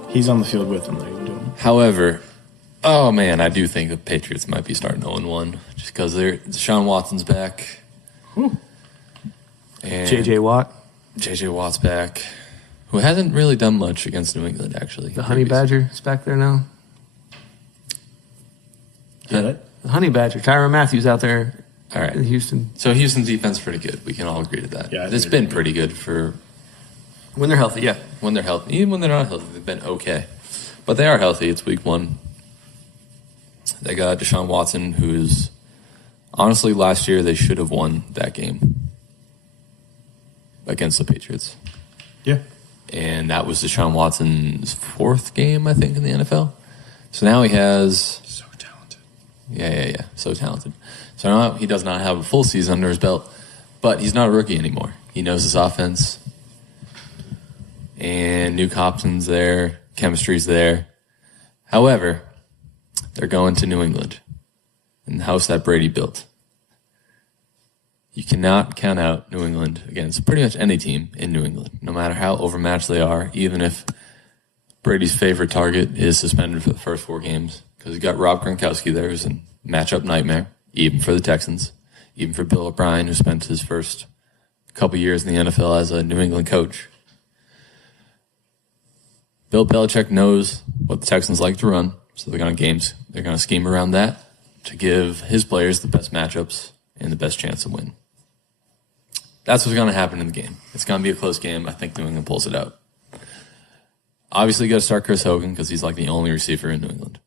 He's on the field with them. They're even doing it. However, oh man, I do think the Patriots might be starting 0-1 just because Deshaun Watson's back. Whew. And J.J. Watt's back, who hasn't really done much against New England, actually. The Honey Badger is back there now. Yeah. The Honey Badger. Tyrann Matthews out there All right. in Houston. So Houston's defense is pretty good. We can all agree to that. Yeah, it's been pretty good for When they're healthy, yeah. when they're healthy. Even when they're not healthy, they've been okay. But they are healthy. It's week 1. They got Deshaun Watson, who's honestly last year they should have won that game against the Patriots. Yeah. And that was Deshaun Watson's 4th game, I think, in the NFL. So now he has... So talented. Yeah. So talented. So now he does not have a full season under his belt, but he's not a rookie anymore. He knows his offense. And Nuke Hopkins there. Chemistry's there. However, they're going to New England and the house that Brady built. You cannot count out New England against pretty much any team in New England, no matter how overmatched they are, even if Brady's favorite target is suspended for the first 4 games, because you got Rob Gronkowski there, who's a matchup nightmare, even for the Texans, even for Bill O'Brien, who spent his first couple years in the NFL as a New England coach. Bill Belichick knows what the Texans like to run, so they're going to scheme around that to give his players the best matchups and the best chance to win. That's what's going to happen in the game. It's going to be a close game. I think New England pulls it out. Obviously, you got to start Chris Hogan because he's like the only receiver in New England.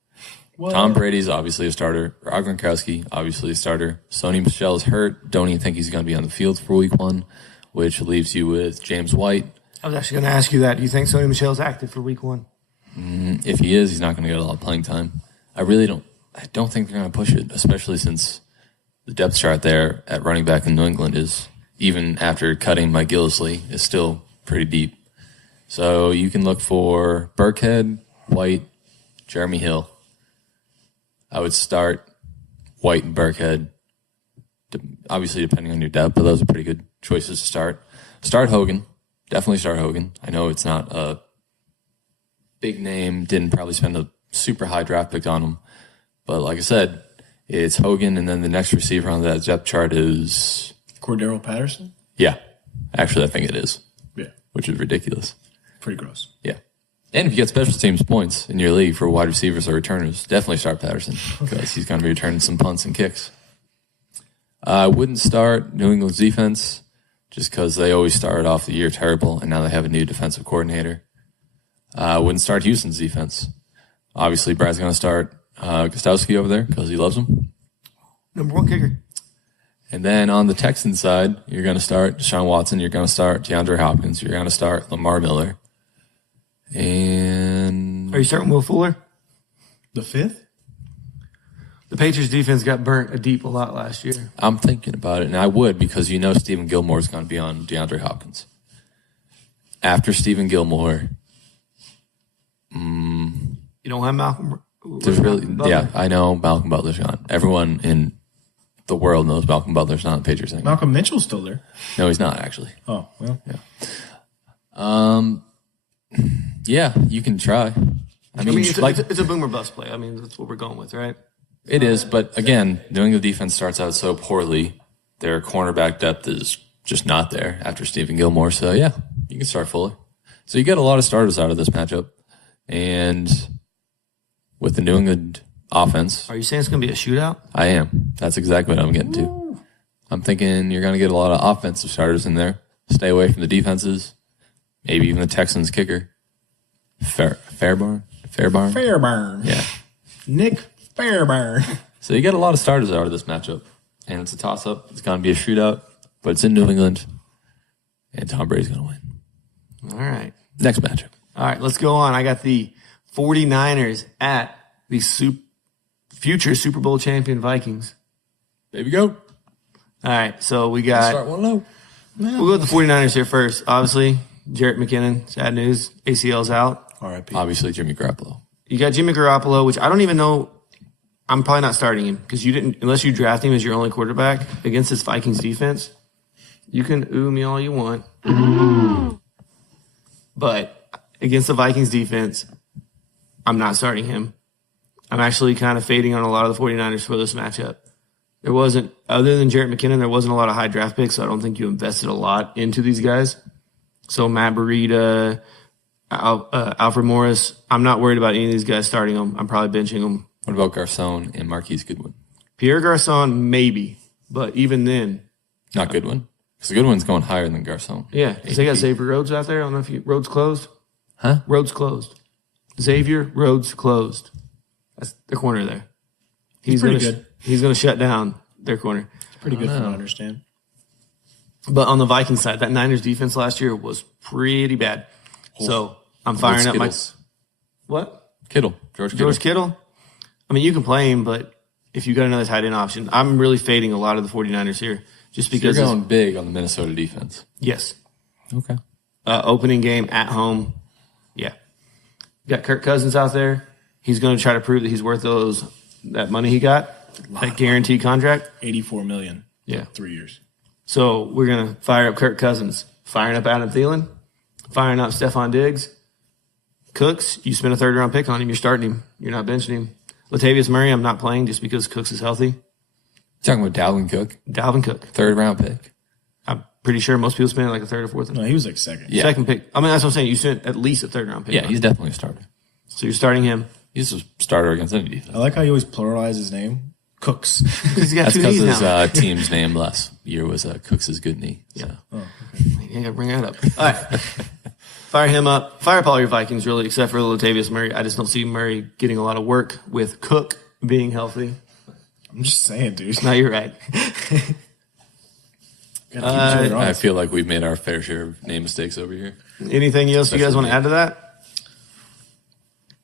What? Tom Brady's obviously a starter. Rob Gronkowski, obviously a starter. Sony Michel's hurt. Don't even think he's going to be on the field for week 1, which leaves you with James White. I was actually going to ask you that. Do you think Sony Michel's active for week 1? If he is, he's not going to get a lot of playing time. I don't think they're going to push it, especially since the depth chart there at running back in New England is, even after cutting Mike Gillislee, is still pretty deep. So you can look for Burkhead, White, Jeremy Hill. I would start White and Burkhead, obviously depending on your depth, but those are pretty good choices to start. Start Hogan. Definitely start Hogan. I know it's not a big name, didn't probably spend a super high draft pick on him. But like I said, it's Hogan, and then the next receiver on that depth chart is... Cordero Patterson? Yeah. Actually, I think it is. Yeah. Which is ridiculous. Pretty gross. Yeah. And if you get special teams points in your league for wide receivers or returners, definitely start Patterson because he's going to be returning some punts and kicks. I wouldn't start New England's defense just because they always started off the year terrible, and now they have a new defensive coordinator. I wouldn't start Houston's defense. Obviously, Brad's going to start Gostowski over there because he loves him. Number 1 kicker. And then on the Texans side, you're going to start Deshaun Watson. You're going to start DeAndre Hopkins. You're going to start Lamar Miller. And... Are you starting Will Fuller? The 5th? The Patriots defense got burnt a lot last year. I'm thinking about it, and I would because you know Stephen Gilmore is going to be on DeAndre Hopkins. After Stephen Gilmore... You don't have Malcolm... There's really... Yeah, I know Malcolm Butler's gone. Everyone in the world knows Malcolm Butler's not on the Patriots anymore. Malcolm Mitchell's still there. No, he's not, actually. Oh, well. Yeah. Yeah, you can try. I mean it's a boomer bust play. I mean, that's what we're going with, right? It is, but again, New England defense starts out so poorly. Their cornerback depth is just not there after Stephen Gilmore. So, yeah, you can start Fuller. So you get a lot of starters out of this matchup. And with the New England offense... Are you saying it's going to be a shootout? I am. That's exactly what I'm getting to. I'm thinking you're going to get a lot of offensive starters in there. Stay away from the defenses. Maybe even the Texans kicker. Fairbairn? Fairbairn. Yeah. Nick Fairbairn. So you get a lot of starters out of this matchup. And it's a toss-up. It's going to be a shootout. But it's in New England. And Tom Brady's going to win. All right. Next matchup. All right, let's go on. I got the 49ers at the future Super Bowl champion Vikings. There we go. All right, so we got... Start one low. We'll go with the 49ers here first. Obviously, Jarrett McKinnon, sad news. ACL's out. R.I.P. Obviously, Jimmy Garoppolo. You got Jimmy Garoppolo, which I don't even know. I'm probably not starting him because you didn't, unless you draft him as your only quarterback against this Vikings defense. You can ooh me all you want. But against the Vikings defense, I'm not starting him. I'm actually kind of fading on a lot of the 49ers for this matchup. There wasn't, other than Jarrett McKinnon, there wasn't a lot of high draft picks, so I don't think you invested a lot into these guys. So Matt Breida, Alfred Morris, I'm not worried about any of these guys starting them. I'm probably benching them. What about Garcon and Marquise Goodwin? Pierre Garcon, maybe. But even then, Not Goodwin. Because the Goodwin's going higher than Garcon. yeah, 'cause they got Xavier Rhodes out there. I don't know if Rhodes closed. Huh? Rhodes closed. Xavier Rhodes closed. That's their corner there. He's pretty gonna good. He's going to shut down their corner. Pretty good from what I understand. But on the Vikings side, that Niners defense last year was pretty bad. So I'm firing up my Skittles. what? Kittle. George Kittle. George Kittle. I mean, you can play him, but if you got another tight end option, I'm really fading a lot of the 49ers here, just You're because. going big on the Minnesota defense. Yes, Okay. opening game at home. Yeah, got Kirk Cousins out there. He's going to try to prove that he's worth that money he got, that guaranteed contract. $84 million. Yeah. 3 years. So we're going to fire up Kirk Cousins, firing up Adam Thielen, firing up Stephon Diggs. Cooks, you spent a third-round pick on him. You're starting him. You're not benching him. Latavius Murray, I'm not playing just because Cooks is healthy. Talking about Dalvin Cook, Dalvin Cook. 3rd round pick. I'm pretty sure most people spend like a third or fourth. No, he was like second. Yeah. Second pick. I mean, that's what I'm saying. You spent at least a third-round pick. Yeah, on he's him. definitely a starter. So you're starting him. He's a starter against any defense. I like how you always pluralize his name. Cooks. He's got That's two because knees his now. team's name last year was Cooks' good knee. So. You got to bring that up. All right. Fire him up. Fire up all your Vikings, really, except for Latavius Murray. I just don't see Murray getting a lot of work with Cook being healthy. I'm just saying, dude. No, you're right. Gotta keep each other I honest. feel like we've made our fair share of name mistakes over here. Anything else you guys want to add to that?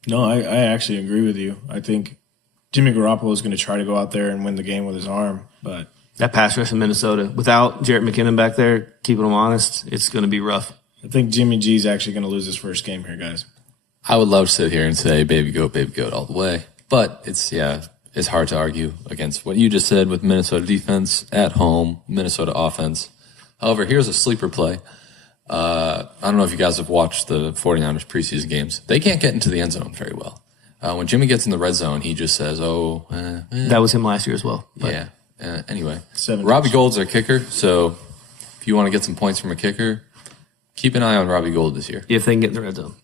No, I actually agree with you. I think Jimmy Garoppolo is going to try to go out there and win the game with his arm, but That pass rush in Minnesota, without Jarrett McKinnon back there, keeping him honest, it's going to be rough. I think Jimmy G's actually going to lose his first game here, guys. I would love to sit here and say baby goat all the way. But it's hard to argue against what you just said with Minnesota defense at home, Minnesota offense. However, here's a sleeper play. I don't know if you guys have watched the 49ers preseason games. They can't get into the end zone very well. When Jimmy gets in the red zone, he just says, That was him last year as well. But yeah. Anyway, 7 Robbie Gould's our kicker, so if you want to get some points from a kicker, keep an eye on Robbie Gould this year. if they can get in the red zone.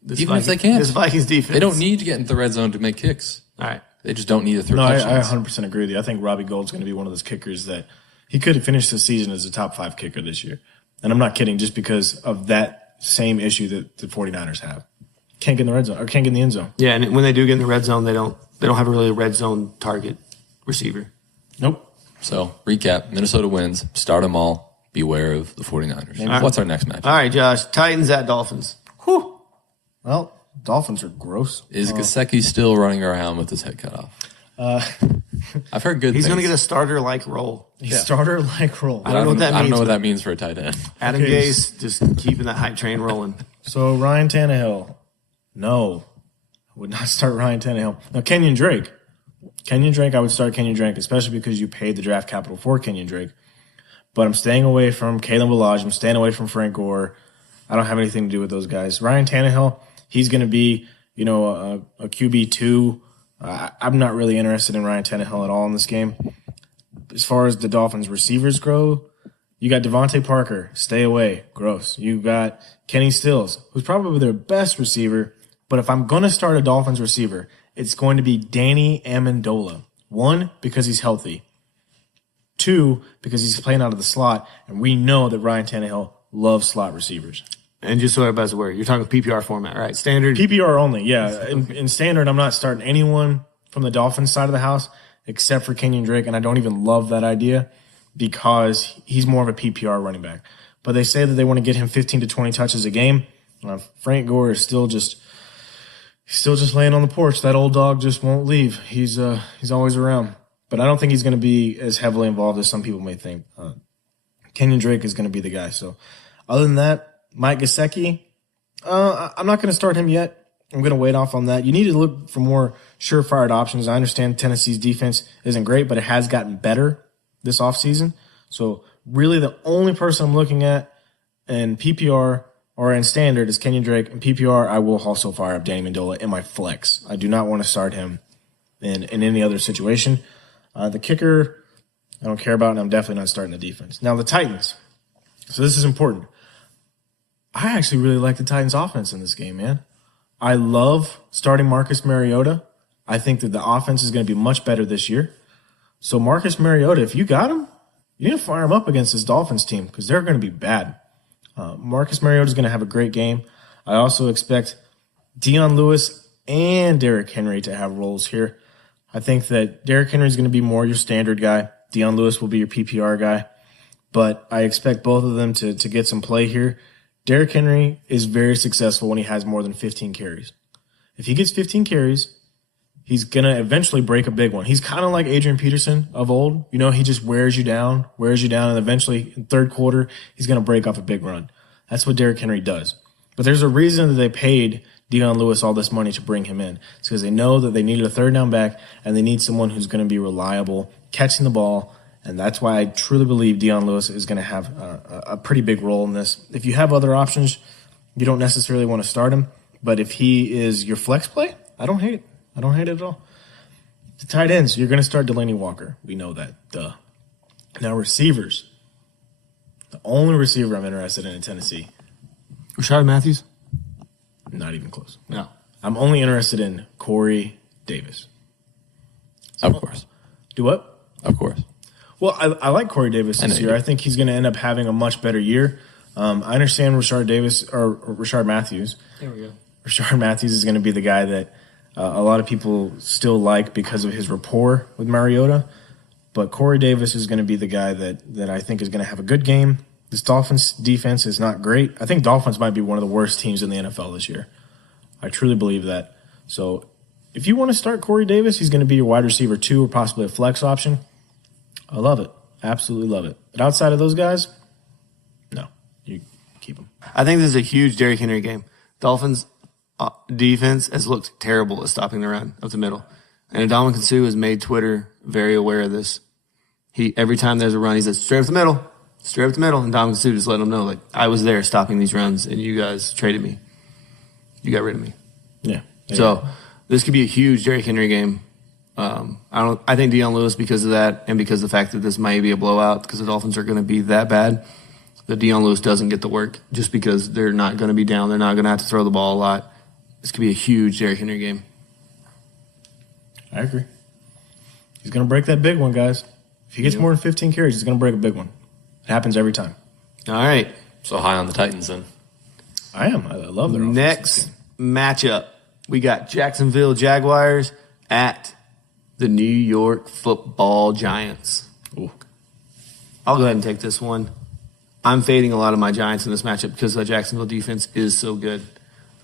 This Even if they can't. This Vikings defense. They don't need to get into the red zone to make kicks. All right. They just don't need to throw No, I touchdowns. 100% agree with you. I think Robbie Gould's going to be one of those kickers that he could have finished the season as a top 5 kicker this year. And I'm not kidding, just because of that same issue that the 49ers have. Can't get in the red zone, or can't get in the end zone. Yeah, and when they do get in the red zone, they don't have a really red zone target receiver. Nope. So, recap, Minnesota wins. Start them all. Beware of the 49ers. What's our next match? All right, Josh. Titans at Dolphins. Whew. Well, Dolphins are gross. Is Gesicki still running around with his head cut off? I've heard good He's things. going to get a starter-like role. Starter like role. I don't know what that I don't means. know what that means for a tight end. Adam Okay. Gase just keeping that hype train rolling. So Ryan Tannehill. No. I would not start Ryan Tannehill. Now, Kenyon Drake. I would start Kenyon Drake, especially because you paid the draft capital for Kenyon Drake. But I'm staying away from Kalen Ballage. I'm staying away from Frank Gore. I don't have anything to do with those guys. Ryan Tannehill, he's going to be, a QB2. I'm not really interested in Ryan Tannehill at all in this game. As far as the Dolphins receivers go, you got Devontae Parker. Stay away. Gross. You got Kenny Stills, who's probably their best receiver. But if I'm going to start a Dolphins receiver, it's going to be Danny Amendola. 1, because he's healthy. 2, because he's playing out of the slot, and we know that Ryan Tannehill loves slot receivers. And just so everybody's aware, you're talking PPR format, right? Standard. PPR only, yeah. In standard, I'm not starting anyone from the Dolphins side of the house except for Kenyon Drake, and I don't even love that idea because he's more of a PPR running back. But they say that they want to get him 15 to 20 touches a game. Frank Gore is still just laying on the porch. That old dog just won't leave. He's always around. But I don't think he's going to be as heavily involved as some people may think. Kenyon Drake is going to be the guy. So other than that, Mike Gesicki, I'm not going to start him yet. I'm going to wait off on that. You need to look for more surefire options. I understand Tennessee's defense isn't great, but it has gotten better this offseason. So really the only person I'm looking at in PPR or in standard is Kenyon Drake. In PPR, I will also fire up Danny Amendola in my flex. I do not want to start him in any other situation. The kicker, I don't care about, and I'm definitely not starting the defense. Now, the Titans. So this is important. I actually really like the Titans' offense in this game, man. I love starting Marcus Mariota. I think that the offense is going to be much better this year. So Marcus Mariota, if you got him, you need to fire him up against this Dolphins team because they're going to be bad. Marcus Mariota is going to have a great game. I also expect Dion Lewis and Derrick Henry to have roles here. I think that Derrick Henry is going to be more your standard guy. Dion Lewis will be your PPR guy. But I expect both of them to get some play here. Derrick Henry is very successful when he has more than 15 carries. If he gets 15 carries, he's going to eventually break a big one. He's kind of like Adrian Peterson of old. You know, he just wears you down, and eventually in third quarter, he's going to break off a big run. That's what Derrick Henry does. But there's a reason that they paid Dion Lewis all this money to bring him in. It's because they know that they needed a third down back, and they need someone who's going to be reliable, catching the ball. And that's why I truly believe Dion Lewis is going to have a pretty big role in this. If you have other options, you don't necessarily want to start him. But if he is your flex play, I don't hate it. I don't hate it at all. The tight ends, you're going to start Delaney Walker. We know that. Duh. Now receivers. The only receiver I'm interested in Tennessee. Rashard Matthews? Not even close. No. I'm only interested in Corey Davis. Of course. Do what? Of course. Well, I like Corey Davis this year. I think he's going to end up having a much better year. I understand Rashard Matthews. There we go. Rashard Matthews is going to be the guy that a lot of people still like because of his rapport with Mariota. But Corey Davis is going to be the guy that I think is going to have a good game. This Dolphins defense is not great. I think Dolphins might be one of the worst teams in the NFL this year. I truly believe that. So if you want to start Corey Davis, he's going to be your wide receiver 2 or possibly a flex option. I love it. Absolutely love it. But outside of those guys, no, you keep them. I think this is a huge Derrick Henry game. Dolphins defense has looked terrible at stopping the run up the middle. And Ndamukong Suh has made Twitter very aware of this. Every time there's a run, he says, straight up the middle. And Ndamukong Suh just let him know, like, I was there stopping these runs, and you guys traded me. You got rid of me. Yeah. So this could be a huge Derrick Henry game. I think Dion Lewis, because of that, and because of the fact that this might be a blowout, because the Dolphins are going to be that bad, that Dion Lewis doesn't get the work just because they're not going to be down. They're not going to have to throw the ball a lot. This could be a huge Derrick Henry game. I agree. He's going to break that big one, guys. If he gets more than 15 carries, he's going to break a big one. It happens every time. All right. So high on the Titans then. I am. I love their offense. Next matchup, we got Jacksonville Jaguars at the New York Football Giants. Ooh. I'll go ahead and take this one. I'm fading a lot of my Giants in this matchup because the Jacksonville defense is so good.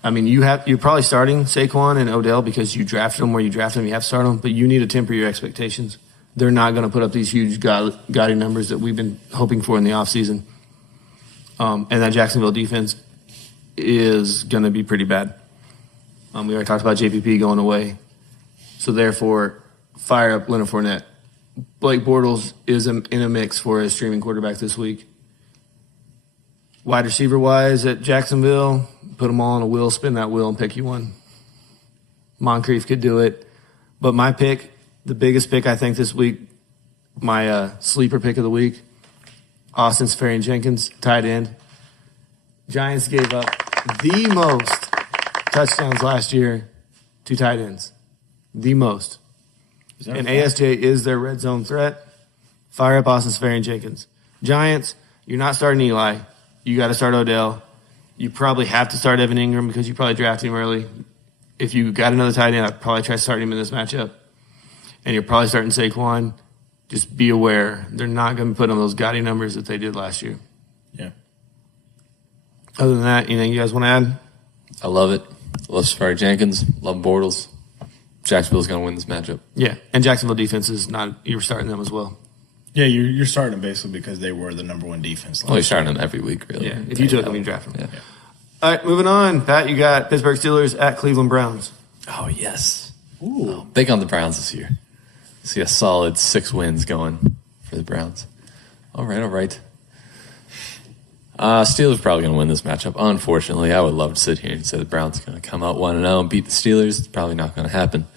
I mean, you're probably starting Saquon and Odell because you drafted them where you drafted them. You have to start them, but you need to temper your expectations. They're not going to put up these huge gaudy numbers that we've been hoping for in the offseason. And that Jacksonville defense is going to be pretty bad. We already talked about JPP going away. So, therefore, fire up Leonard Fournette. Blake Bortles is in a mix for a streaming quarterback this week. Wide receiver-wise at Jacksonville, put them all on a wheel, spin that wheel, and pick you one. Moncrief could do it. But my pick, the biggest pick I think this week, my sleeper pick of the week, Austin Seferian-Jenkins, tight end. Giants gave up the most touchdowns last year to tight ends. The most. And ASJ is their red zone threat. Fire up Austin Seferian-Jenkins. Giants, you're not starting Eli. You got to start Odell. You probably have to start Evan Ingram because you probably drafted him early. If you got another tight end, I'd probably try starting him in this matchup. And you're probably starting Saquon. Just be aware. They're not going to put on those gaudy numbers that they did last year. Yeah. Other than that, anything you guys want to add? I love it. Love Seferian-Jenkins. Love Bortles. Jacksonville's going to win this matchup. Yeah, and Jacksonville defense is not – you're starting them as well. Yeah, you're starting them basically because they were the number one defense. Well, you're starting them every week, really. Yeah, if you took them, you draft them. Yeah. All right, moving on. Pat, you got Pittsburgh Steelers at Cleveland Browns. Oh, yes. Ooh. Big on the Browns this year. See a solid 6 wins going for the Browns. All right. Steelers probably going to win this matchup. Unfortunately, I would love to sit here and say the Browns are going to come out 1-0 and beat the Steelers. It's probably not going to happen.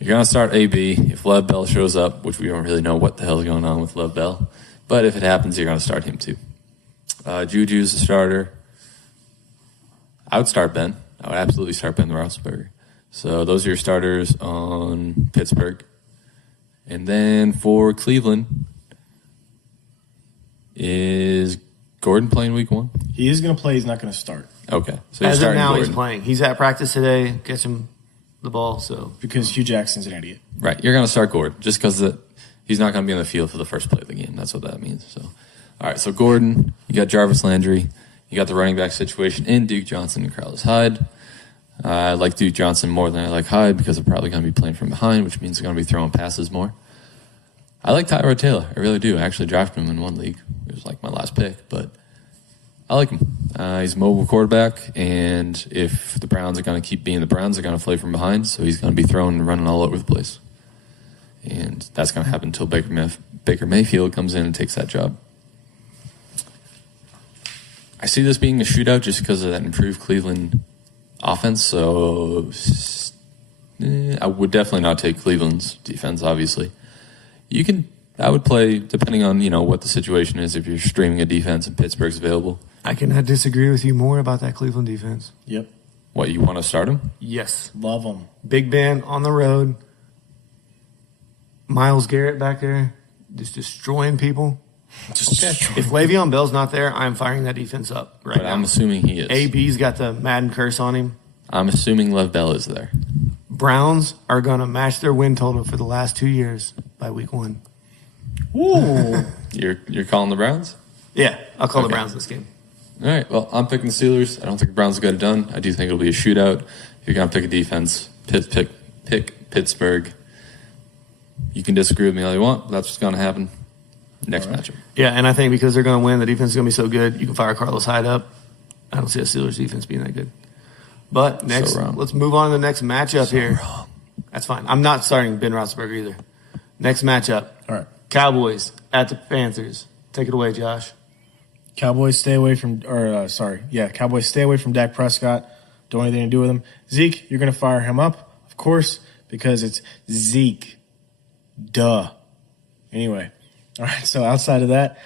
You're going to start AB. If Lev Bell shows up, which we don't really know what the hell is going on with Lev Bell, but if it happens, you're going to start him too. Juju's the starter. I would start Ben. I would absolutely start Ben Roethlisberger. So those are your starters on Pittsburgh. And then for Cleveland, is Gordon playing week 1? He is going to play. He's not going to start. Okay. So As of starting now, Gordon. he's playing. He's at practice today. Catch him the ball. So Because Hugh Jackson's an idiot. Right. You're going to start Gordon just because he's not going to be on the field for the first play of the game. That's what that means. So, all right. So Gordon, you got Jarvis Landry. You got the running back situation in Duke Johnson and Carlos Hyde. I like Duke Johnson more than I like Hyde because they're probably going to be playing from behind, which means they're going to be throwing passes more. I like Tyrod Taylor. I really do. I actually drafted him in one league. It was like my last pick, but I like him. He's a mobile quarterback, and if the Browns are going to keep being the Browns, they're going to play from behind, so he's going to be throwing and running all over the place. And that's going to happen until Baker Mayfield comes in and takes that job. I see this being a shootout just because of that improved Cleveland offense, so I would definitely not take Cleveland's defense, obviously. I would play, depending on, what the situation is, if you're streaming a defense and Pittsburgh's available. I cannot disagree with you more about that Cleveland defense. Yep. What, you want to start him? Yes. Love him. Big Ben on the road. Myles Garrett back there, just destroying people. If Le'Veon Bell's not there, I'm firing that defense up right But now. I'm assuming he is. AB's got the Madden curse on him. I'm assuming Lev Bell is there. Browns are going to match their win total for the last 2 years by week 1. Ooh. You're calling the Browns? Yeah, I'll call the Okay. Browns this game. All right, well, I'm picking the Steelers. I don't think the Browns will get it done. I do think it'll be a shootout. If you're going to pick a defense, pick Pittsburgh. You can disagree with me all you want, but that's what's going to happen. Next matchup. Yeah, and I think because they're going to win, the defense is going to be so good, you can fire Carlos Hyde up. I don't see a Steelers defense being that good. But next, wrong. let's move on to the next matchup here. That's fine. I'm not starting Ben Roethlisberger either. Next matchup. All right. Cowboys at the Panthers. Take it away, Josh. Cowboys stay away from Dak Prescott. Don't want anything to do with him. Zeke, you're going to fire him up, of course, because it's Zeke. Duh. Anyway. All right, so outside of that,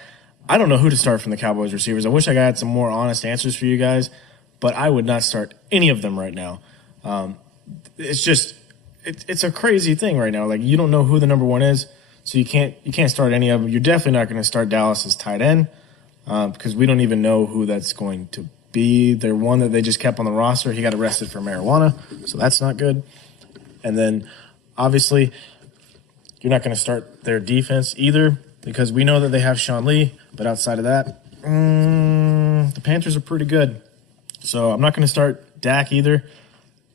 I don't know who to start from the Cowboys receivers. I wish I got some more honest answers for you guys, but I would not start any of them right now. It's just it's a crazy thing right now. Like, you don't know who the number one is, so you can't start any of them. You're definitely not going to start Dallas as tight end because we don't even know who that's going to be. They're one that they just kept on the roster. He got arrested for marijuana, so that's not good. And then, obviously, you're not going to start their defense either because we know that they have Sean Lee, but outside of that, the Panthers are pretty good. So I'm not going to start Dak either.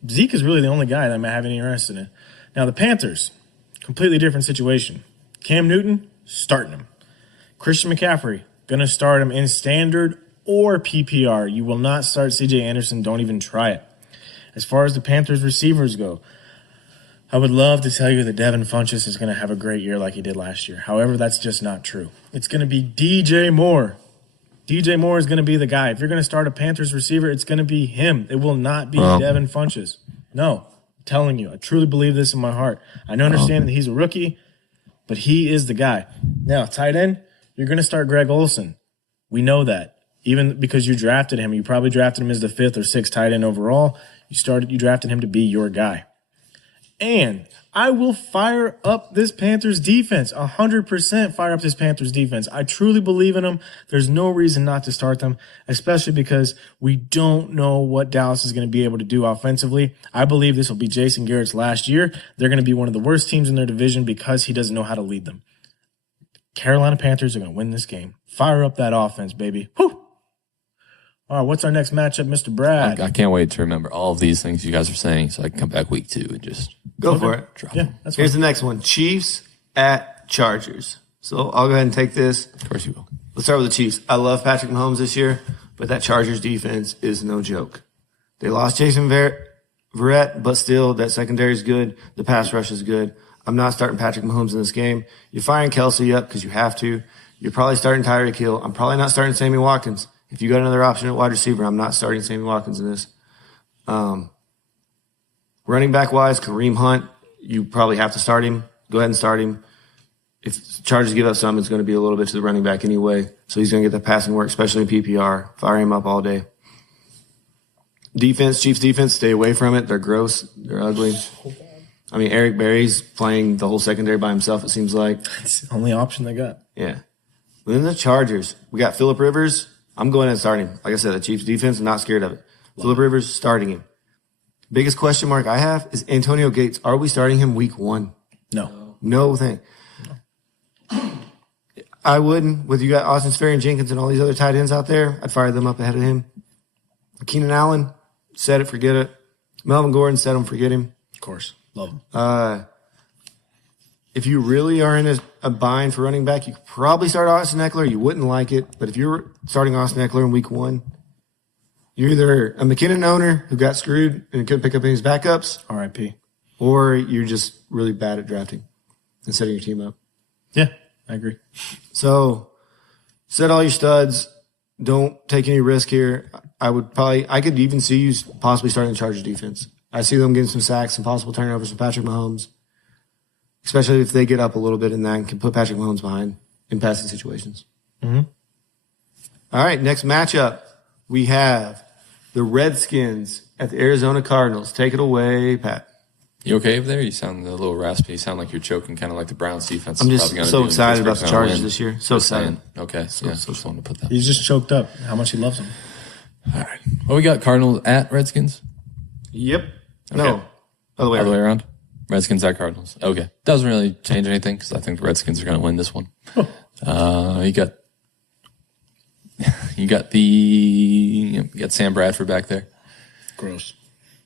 Zeke is really the only guy that I'm having any interest in. Now, the Panthers, completely different situation. Cam Newton, starting him. Christian McCaffrey, going to start him in standard or PPR. You will not start C.J. Anderson. Don't even try it. As far as the Panthers receivers go, I would love to tell you that Devin Funchess is going to have a great year like he did last year. However, that's just not true. It's going to be DJ Moore. DJ Moore is going to be the guy. If you're going to start a Panthers receiver, it's going to be him. It will not be Devin Funchess. No, I'm telling you. I truly believe this in my heart. I understand that he's a rookie, but he is the guy. Now, tight end, you're going to start Greg Olsen. We know that. Even because you drafted him, you probably drafted him as the 5th or 6th tight end overall. You drafted him to be your guy. And I will fire up this Panthers defense, 100% fire up this Panthers defense. I truly believe in them. There's no reason not to start them, especially because we don't know what Dallas is going to be able to do offensively. I believe this will be Jason Garrett's last year. They're going to be one of the worst teams in their division because he doesn't know how to lead them. Carolina Panthers are going to win this game. Fire up that offense, baby. Whew. All right, what's our next matchup, Mr. Brad? I can't wait to remember all of these things you guys are saying so I can come back week 2 and just Go for it. drop Yeah, them. that's fine. Here's the next one. Chiefs at Chargers. So I'll go ahead and take this. Of course you will. Let's start with the Chiefs. I love Patrick Mahomes this year, but that Chargers defense is no joke. They lost Jason Verrett, but still, that secondary is good. The pass rush is good. I'm not starting Patrick Mahomes in this game. You're firing Kelsey up because you have to. You're probably starting Tyreek Hill. I'm probably not starting Sammy Watkins. If you got another option at wide receiver, I'm not starting Sammy Watkins in this. Running back wise, Kareem Hunt, you probably have to start him. Go ahead and start him. If Chargers give up some, it's going to be a little bit to the running back anyway. So he's going to get the passing work, especially in PPR. Fire him up all day. Defense, Chiefs defense, stay away from it. They're gross. They're ugly. I mean, Eric Berry's playing the whole secondary by himself, it seems like. It's the only option they got. Yeah. Then the Chargers. We got Phillip Rivers. I'm going and starting him. Like I said, the Chiefs defense, I'm not scared of it. Phillip Rivers, starting him. Biggest question mark I have is Antonio Gates. Are we starting him week 1? No thing. No. I wouldn't. With you got Austin Sperry and Jenkins and all these other tight ends out there, I'd fire them up ahead of him. Keenan Allen, set it, forget it. Melvin Gordon, set him, forget him. Of course. Love him. If you really are in a bind for running back, you could probably start Austin Eckler. You wouldn't like it. But if you're starting Austin Eckler in week 1, you're either a McKinnon owner who got screwed and couldn't pick up any of his backups, R.I.P. or you're just really bad at drafting and setting your team up. Yeah, I agree. So set all your studs. Don't take any risk here. I could even see you possibly starting the Chargers defense. I see them getting some sacks, some possible turnovers from Patrick Mahomes, especially if they get up a little bit in that and can put Patrick Mahomes behind in passing situations. Mm-hmm. All right, next matchup, we have the Redskins at the Arizona Cardinals. Take it away, Pat. You okay over there? You sound a little raspy. You sound like you're choking, kind of like the Browns defense. I'm just so excited about the Chargers this year. So excited. Okay, just wanted to put that. He's just choked up. How much he loves him. All right. Well, we got Cardinals at Redskins. Yep. Okay. No. Other way around. Redskins at Cardinals. Okay. Doesn't really change anything because I think the Redskins are going to win this one. You got Sam Bradford back there. Gross.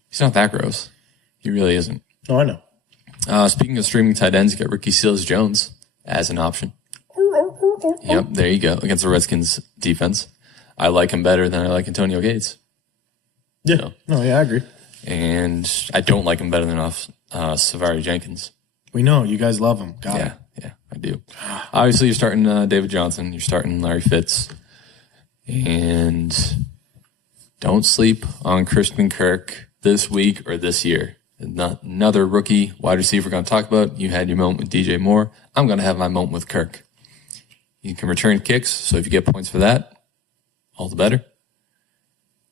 He's not that gross. He really isn't. Oh, I know. Speaking of streaming tight ends, you got Ricky Seals-Jones as an option. Yep, there you go. Against the Redskins defense. I like him better than I like Antonio Gates. Yeah. So, No, yeah, I agree. And I don't like him better than Savari Jenkins. We know. You guys love him. Got it. Yeah, I do. Obviously, you're starting David Johnson. You're starting Larry Fitz. And don't sleep on Christian Kirk this week or this year. Not another rookie wide receiver we're going to talk about. You had your moment with DJ Moore. I'm going to have my moment with Kirk. You can return kicks, so if you get points for that, all the better.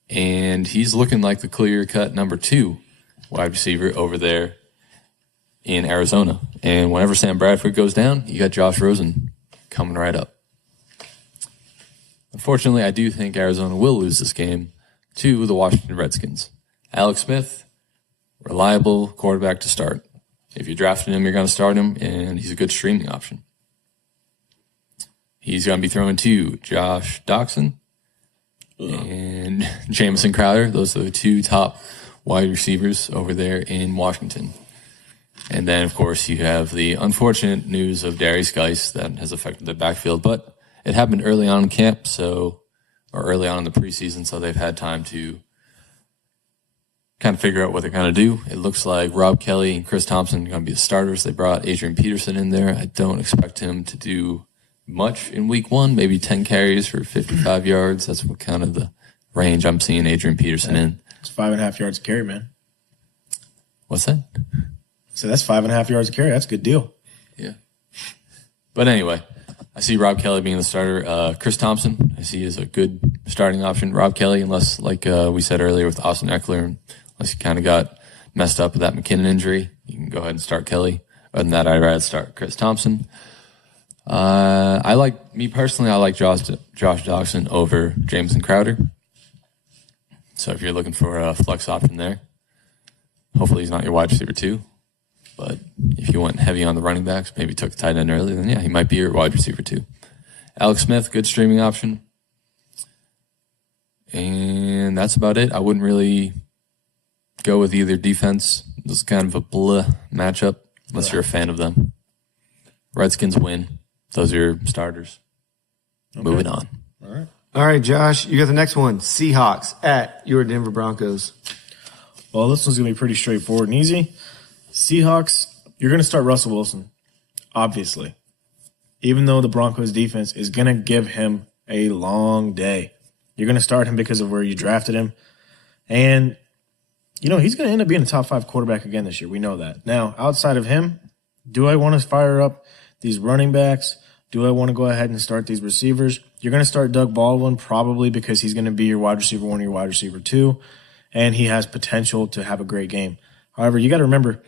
And he's looking like the clear-cut number 2 wide receiver over there in Arizona. And whenever Sam Bradford goes down, you got Josh Rosen coming right up. Unfortunately, I do think Arizona will lose this game to the Washington Redskins. Alex Smith, reliable quarterback to start. If you're drafting him, you're going to start him, and he's a good streaming option. He's going to be throwing to Josh Doxson and Jamison Crowder. Those are the 2 top wide receivers over there in Washington. And then, of course, you have the unfortunate news of Darius Geis that has affected the backfield. But it happened early on in camp, or early on in the preseason, so they've had time to kind of figure out what they're going to do. It looks like Rob Kelly and Chris Thompson are going to be the starters. They brought Adrian Peterson in there. I don't expect him to do much in week 1, maybe 10 carries for 55 yards. That's what kind of the range I'm seeing Adrian Peterson in. It's 5.5 yards a carry, man. What's that? So that's 5.5 yards a carry. That's a good deal. Yeah. But anyway, I see Rob Kelly being the starter. Chris Thompson, I see as a good starting option. Rob Kelly, unless, like we said earlier with Austin Eckler, unless he kind of got messed up with that McKinnon injury, you can go ahead and start Kelly. Other than that, I'd rather start Chris Thompson. I like Josh Doxson over Jamison Crowder. So if you're looking for a flex option there, hopefully he's not your wide receiver 2. But if you went heavy on the running backs, maybe took the tight end early, then yeah, he might be your wide receiver 2. Alex Smith, good streaming option. And that's about it. I wouldn't really go with either defense. This is kind of a blah matchup, unless you're a fan of them. Redskins win. Those are your starters. Okay. Moving on. All right, Josh, you got the next one. Seahawks at your Denver Broncos. Well, this one's going to be pretty straightforward and easy. Seahawks, you're going to start Russell Wilson, obviously. Even though the Broncos defense is going to give him a long day. You're going to start him because of where you drafted him. And, he's going to end up being a top 5 quarterback again this year. We know that. Now, outside of him, do I want to fire up these running backs? Do I want to go ahead and start these receivers? You're going to start Doug Baldwin probably because he's going to be your wide receiver 1 or your wide receiver 2, and he has potential to have a great game. However, you got to remember,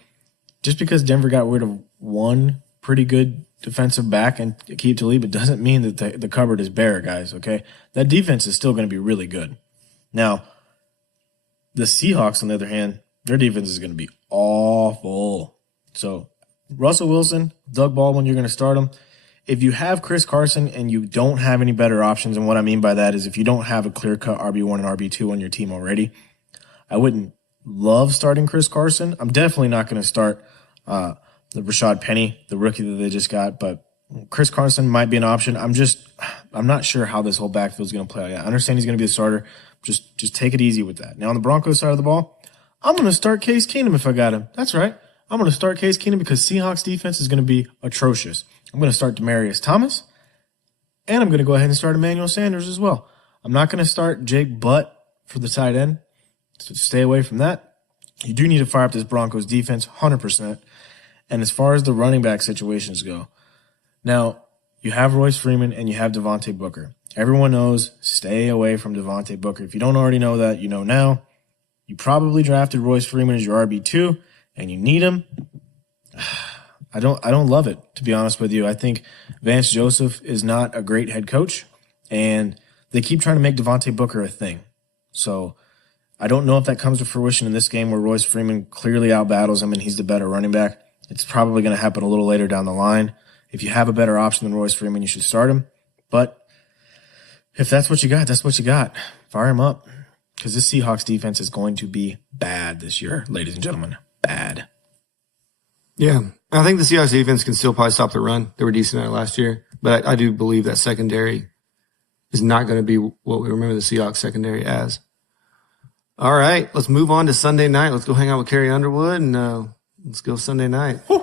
just because Denver got rid of one pretty good defensive back and Aqib Talib, it doesn't mean that the cupboard is bare, guys, okay? That defense is still going to be really good. Now, the Seahawks, on the other hand, their defense is going to be awful. So, Russell Wilson, Doug Baldwin, you're going to start them. If you have Chris Carson and you don't have any better options, and what I mean by that is if you don't have a clear-cut RB1 and RB2 on your team already, I wouldn't love starting Chris Carson. I'm definitely not going to start the Rashad Penny, the rookie that they just got, but Chris Carson might be an option. I'm not sure how this whole backfield is going to play out. I understand he's going to be the starter. Just take it easy with that. Now on the Broncos side of the ball, I'm going to start Case Keenum if I got him. That's right. I'm going to start Case Keenum because Seahawks defense is going to be atrocious. I'm going to start Demaryius Thomas, and I'm going to go ahead and start Emmanuel Sanders as well. I'm not going to start Jake Butt for the tight end. So stay away from that. You do need to fire up this Broncos defense 100%. And as far as the running back situations go, now you have Royce Freeman and you have Devontae Booker. Everyone knows stay away from Devontae Booker. If you don't already know that, you know now. You probably drafted Royce Freeman as your RB2 and you need him. I don't love it, to be honest with you. I think Vance Joseph is not a great head coach, and they keep trying to make Devontae Booker a thing. So I don't know if that comes to fruition in this game where Royce Freeman clearly outbattles him and he's the better running back. It's probably going to happen a little later down the line. If you have a better option than Royce Freeman, you should start him. But if that's what you got, that's what you got. Fire him up because this Seahawks defense is going to be bad this year, ladies and gentlemen. Bad. Yeah. I think the Seahawks defense can still probably stop the run. They were decent at it last year. But I do believe that secondary is not going to be what we remember the Seahawks secondary as. All right. Let's move on to Sunday night. Let's go hang out with Carrie Underwood and let's go Sunday night. Whew.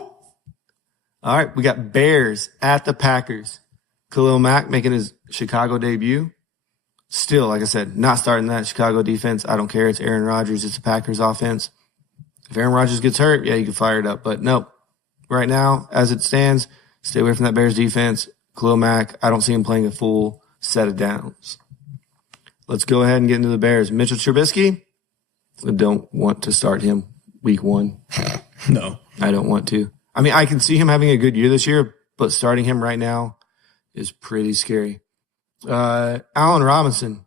All right. We got Bears at the Packers. Khalil Mack making his Chicago debut. Still, like I said, not starting that Chicago defense. I don't care. It's Aaron Rodgers. It's the Packers offense. If Aaron Rodgers gets hurt, yeah, you can fire it up. But no, right now, as it stands, stay away from that Bears defense. Khalil Mack, I don't see him playing a full set of downs. Let's go ahead and get into the Bears. Mitchell Trubisky, I don't want to start him week 1. No. I don't want to. I mean, I can see him having a good year this year, but starting him right now is pretty scary. Allen Robinson.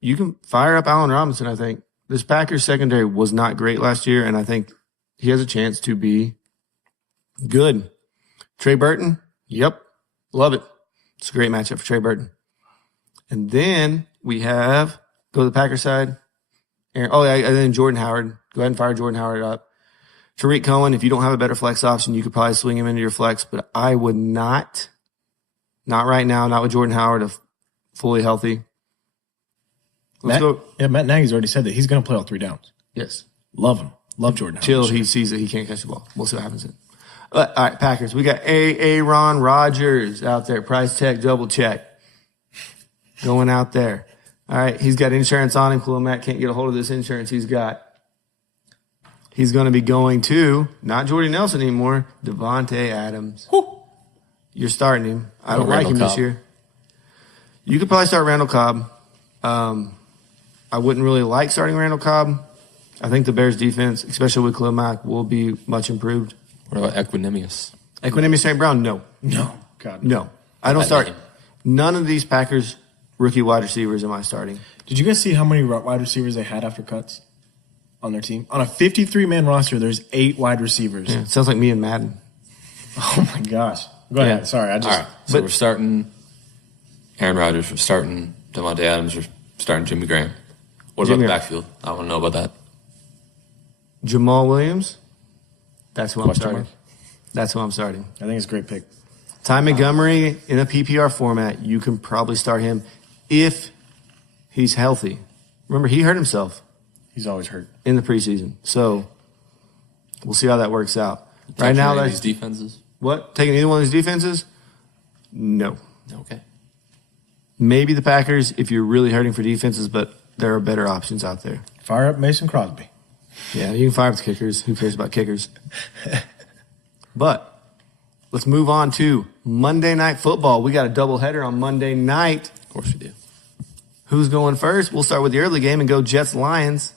You can fire up Allen Robinson, I think. This Packers secondary was not great last year, and I think he has a chance to be good. Trey Burton. Yep. Love it. It's a great matchup for Trey Burton. And then we have, go to the Packers side. And then Jordan Howard. Go ahead and fire Jordan Howard up. Tariq Cohen, if you don't have a better flex option, you could probably swing him into your flex, but I would not right now, not with Jordan Howard, fully healthy. Let's go. Yeah, Matt Nagy's already said that he's going to play all 3 downs. Yes. Love him. Love Jordan Howard. Till he sees that he can't catch the ball. We'll see what happens then. All right, Packers. We got Aaron Rodgers out there. Price tag, double check. Going out there. All right, he's got insurance on him. Khalil Mack can't get a hold of this insurance he's got. He's going to be going to, not Jordy Nelson anymore, Devontae Adams. Whew. You're starting him. I don't like him this year. You could probably start Randall Cobb. I wouldn't really like starting Randall Cobb. I think the Bears defense, especially with Khalil Mack, will be much improved. What about Equanimous? Equanimous St. Brown? No. No. God. No. I don't start. None of these Packers rookie wide receivers am I starting. Did you guys see how many wide receivers they had after cuts on their team? On a 53-man roster, there's 8 wide receivers. Yeah, it sounds like me and Madden. Oh, my gosh. Go ahead. Sorry. All right. So we're starting Aaron Rodgers. We're starting Devontae Adams. We're starting Jimmy Graham. What about the backfield? I want to know about that. Jamal Williams. That's who I'm starting. Mark? That's who I'm starting. I think it's a great pick. Ty Montgomery in a PPR format, you can probably start him if he's healthy. Remember, he hurt himself. He's always hurt. In the preseason. So we'll see how that works out. Right now, these defenses? What? Taking either one of these defenses? No. Okay. Maybe the Packers if you're really hurting for defenses, but there are better options out there. Fire up Mason Crosby. Yeah, you can fire up the kickers. Who cares about kickers? But let's move on to Monday Night Football. We got a doubleheader on Monday night. Of course we do. Who's going first? We'll start with the early game and go Jets-Lions.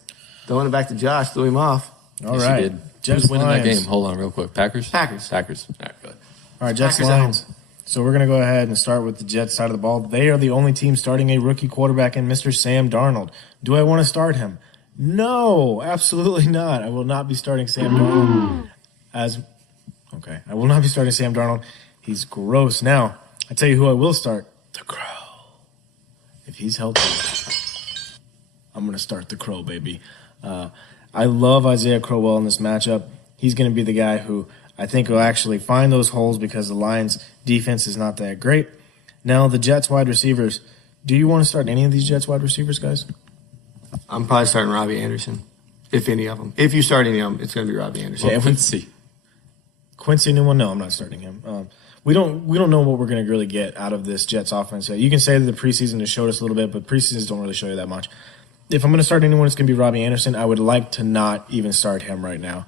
Throwing it back to Josh. Threw him off. All right. Jets Who's winning that Lions. game? Hold on real quick. Packers? Packers. All right, go ahead. All right, Jets Packers at Lions. So we're going to go ahead and start with the Jets side of the ball. They are the only team starting a rookie quarterback in Mr. Sam Darnold. Do I want to start him? No, absolutely not. I will not be starting Sam Darnold I will not be starting Sam Darnold. He's gross. Now, I tell you who I will start. The Crow. If he's healthy, I'm going to start the Crow, baby. I love Isaiah Crowell in this matchup. He's going to be the guy who I think will actually find those holes because the Lions' defense is not that great. Now, the Jets wide receivers. Do you want to start any of these Jets wide receivers, guys? I'm probably starting Robbie Anderson, if any of them. If you start any of them, it's going to be Robbie Anderson. Well, Quincy. Newman, no, I'm not starting him. We don't know what we're going to really get out of this Jets offense. You can say that the preseason has showed us a little bit, but preseasons don't really show you that much. If I'm going to start anyone, it's going to be Robbie Anderson. I would like to not even start him right now,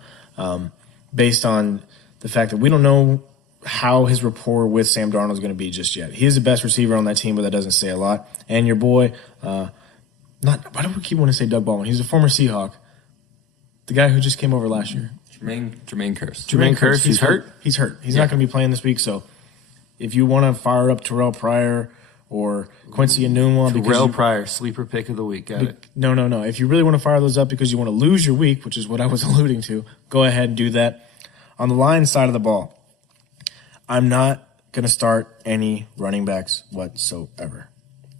based on the fact that we don't know how his rapport with Sam Darnold is going to be just yet. He is the best receiver on that team, but that doesn't say a lot. And your boy, why do we keep wanting to say Doug Baldwin? He's a former Seahawk, the guy who just came over last year. Jermaine Kearse. Jermaine Kearse, he's hurt? He's hurt. He's not going to be playing this week. So if you want to fire up Terrell Pryor or Quincy Enunwa, Terrell Pryor, sleeper pick of the week. Got it. No. If you really want to fire those up because you want to lose your week, which is what I was alluding to, go ahead and do that. On the Lions side of the ball, I'm not going to start any running backs whatsoever.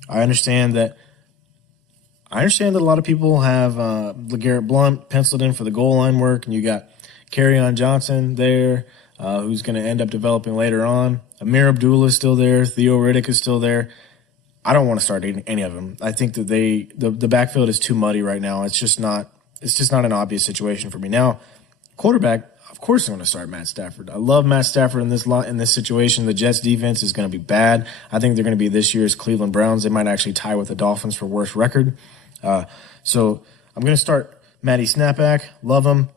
I understand that a lot of people have LeGarrette Blount penciled in for the goal line work, and you got Kerryon Johnson there, who's going to end up developing later on. Amir Abdullah is still there. Theo Riddick is still there. I don't want to start any of them. I think that the backfield is too muddy right now. It's just not an obvious situation for me. Now, quarterback, of course I'm going to start Matt Stafford. I love Matt Stafford in this situation. The Jets defense is going to be bad. I think they're going to be this year's Cleveland Browns. They might actually tie with the Dolphins for worst record. So I'm going to start Matty Snapback. Love him.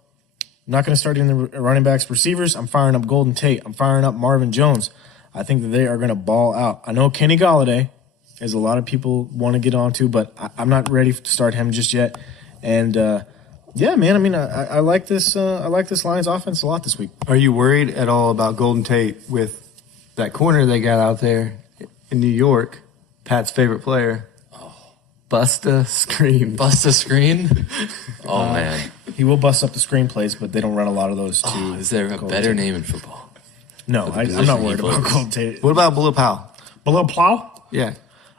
I'm not going to start in the running backs. Receivers, I'm firing up Golden Tate. I'm firing up Marvin Jones. I think that they are going to ball out. I know Kenny Galladay, as a lot of people want to get onto, but I'm not ready to start him just yet. And yeah, man, I mean, I like this. I like this Lions offense a lot this week. Are you worried at all about Golden Tate with that corner they got out there in New York? Pat's favorite player. Busta Screen. Oh, man. He will bust up the screenplays, but they don't run a lot of those too. Is there a better name in football? No, I'm not worried about Golden Tate. What about Bilal Powell? Bilal Powell? Yeah.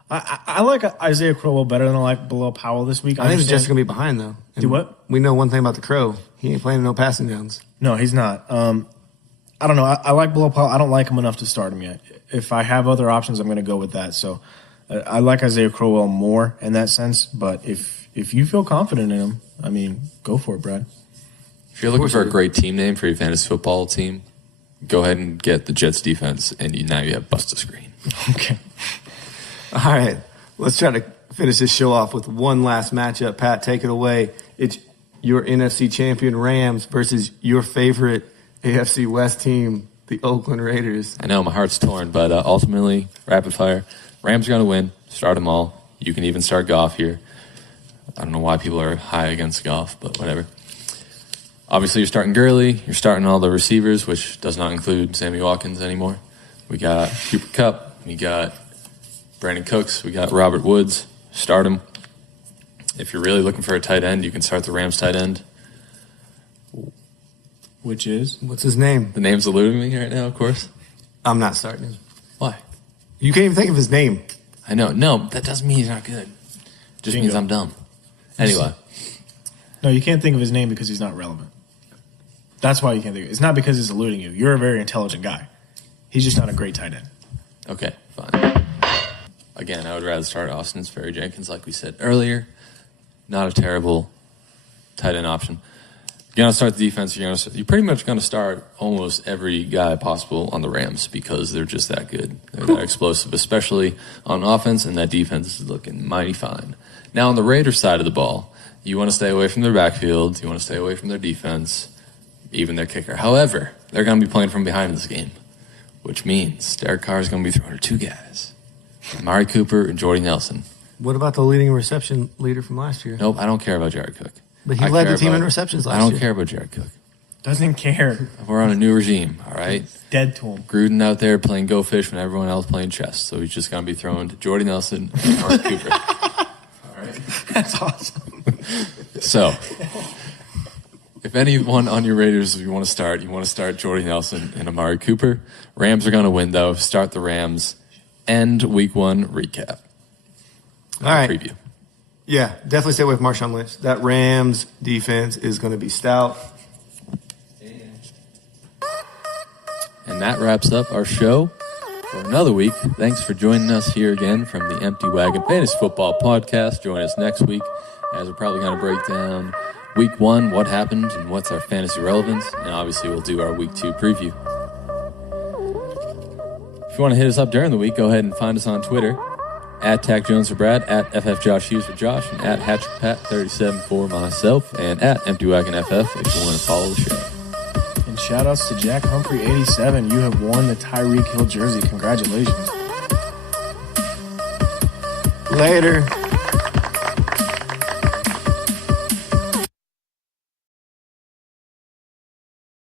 I like Isaiah Crowell better than I like Bilal Powell this week. I think he's just going to be behind, though. And do what? We know one thing about the Crow. He ain't playing no passing downs. No, he's not. I don't know. I like Bilal Powell. I don't like him enough to start him yet. If I have other options, I'm going to go with that. So I like Isaiah Crowell more in that sense. But if you feel confident in him, I mean, go for it, Brad. If you're looking for a great team name for your fantasy football team, go ahead and get the Jets defense, and now you have Busta Screen. Okay. All right. Let's try to finish this show off with one last matchup. Pat, take it away. It's your NFC champion Rams versus your favorite AFC West team, the Oakland Raiders. I know, my heart's torn, but ultimately, rapid fire. Rams are going to win. Start them all. You can even start Goff here. I don't know why people are high against Goff, but whatever. Obviously, you're starting Gurley. You're starting all the receivers, which does not include Sammy Watkins anymore. We got Cooper Kupp. We got Brandon Cooks. We got Robert Woods. Start him. If you're really looking for a tight end, you can start the Rams tight end. Which is? What's his name? The name's eluding me right now, of course. I'm not starting him. Why? You can't even think of his name. I know. No, that doesn't mean he's not good. Just means I'm dumb. Anyway. No, you can't think of his name because he's not relevant. That's why you can't think of it. It's not because he's eluding you. You're a very intelligent guy. He's just not a great tight end. Okay, fine. Again, I would rather start Austin Sperry Jenkins, like we said earlier. Not a terrible tight end option. You're going to start the defense. You're pretty much going to start almost every guy possible on the Rams because they're just that good. They're that explosive, especially on offense, and that defense is looking mighty fine. Now, on the Raiders side of the ball, you want to stay away from their backfield. You want to stay away from their defense, even their kicker. However, they're going to be playing from behind in this game, which means Derek Carr is going to be throwing to two guys, Amari Cooper and Jordy Nelson. What about the leading reception leader from last year? Nope, I don't care about Jared Cook. But he led the team in receptions last year. I don't care about Jared Cook. Doesn't care. We're on a new regime, all right? Dead to him. Gruden out there playing Goldfish when everyone else playing chess. So he's just going to be thrown to Jordy Nelson and Mark Cooper. All right? That's awesome. So, if anyone on your Raiders you want to start Jordy Nelson and Amari Cooper. Rams are going to win, though. Start the Rams. End Week 1 recap. All right. Preview. Yeah, definitely stay away from Marshawn Lynch. That Rams defense is going to be stout. And that wraps up our show for another week. Thanks for joining us here again from the Empty Wagon Fantasy Football Podcast. Join us next week as we're probably going to break down Week 1, what happened, and what's our fantasy relevance. And obviously we'll do our Week 2 preview. If you want to hit us up during the week, go ahead and find us on Twitter. At Tack Jones for Brad, at FFJoshHughes for Josh, and at HatcherPat37 for myself, and at Empty Wagon FF if you want to follow the show. And shout outs to Jack Humphrey 87. You have won the Tyreek Hill jersey. Congratulations. Later.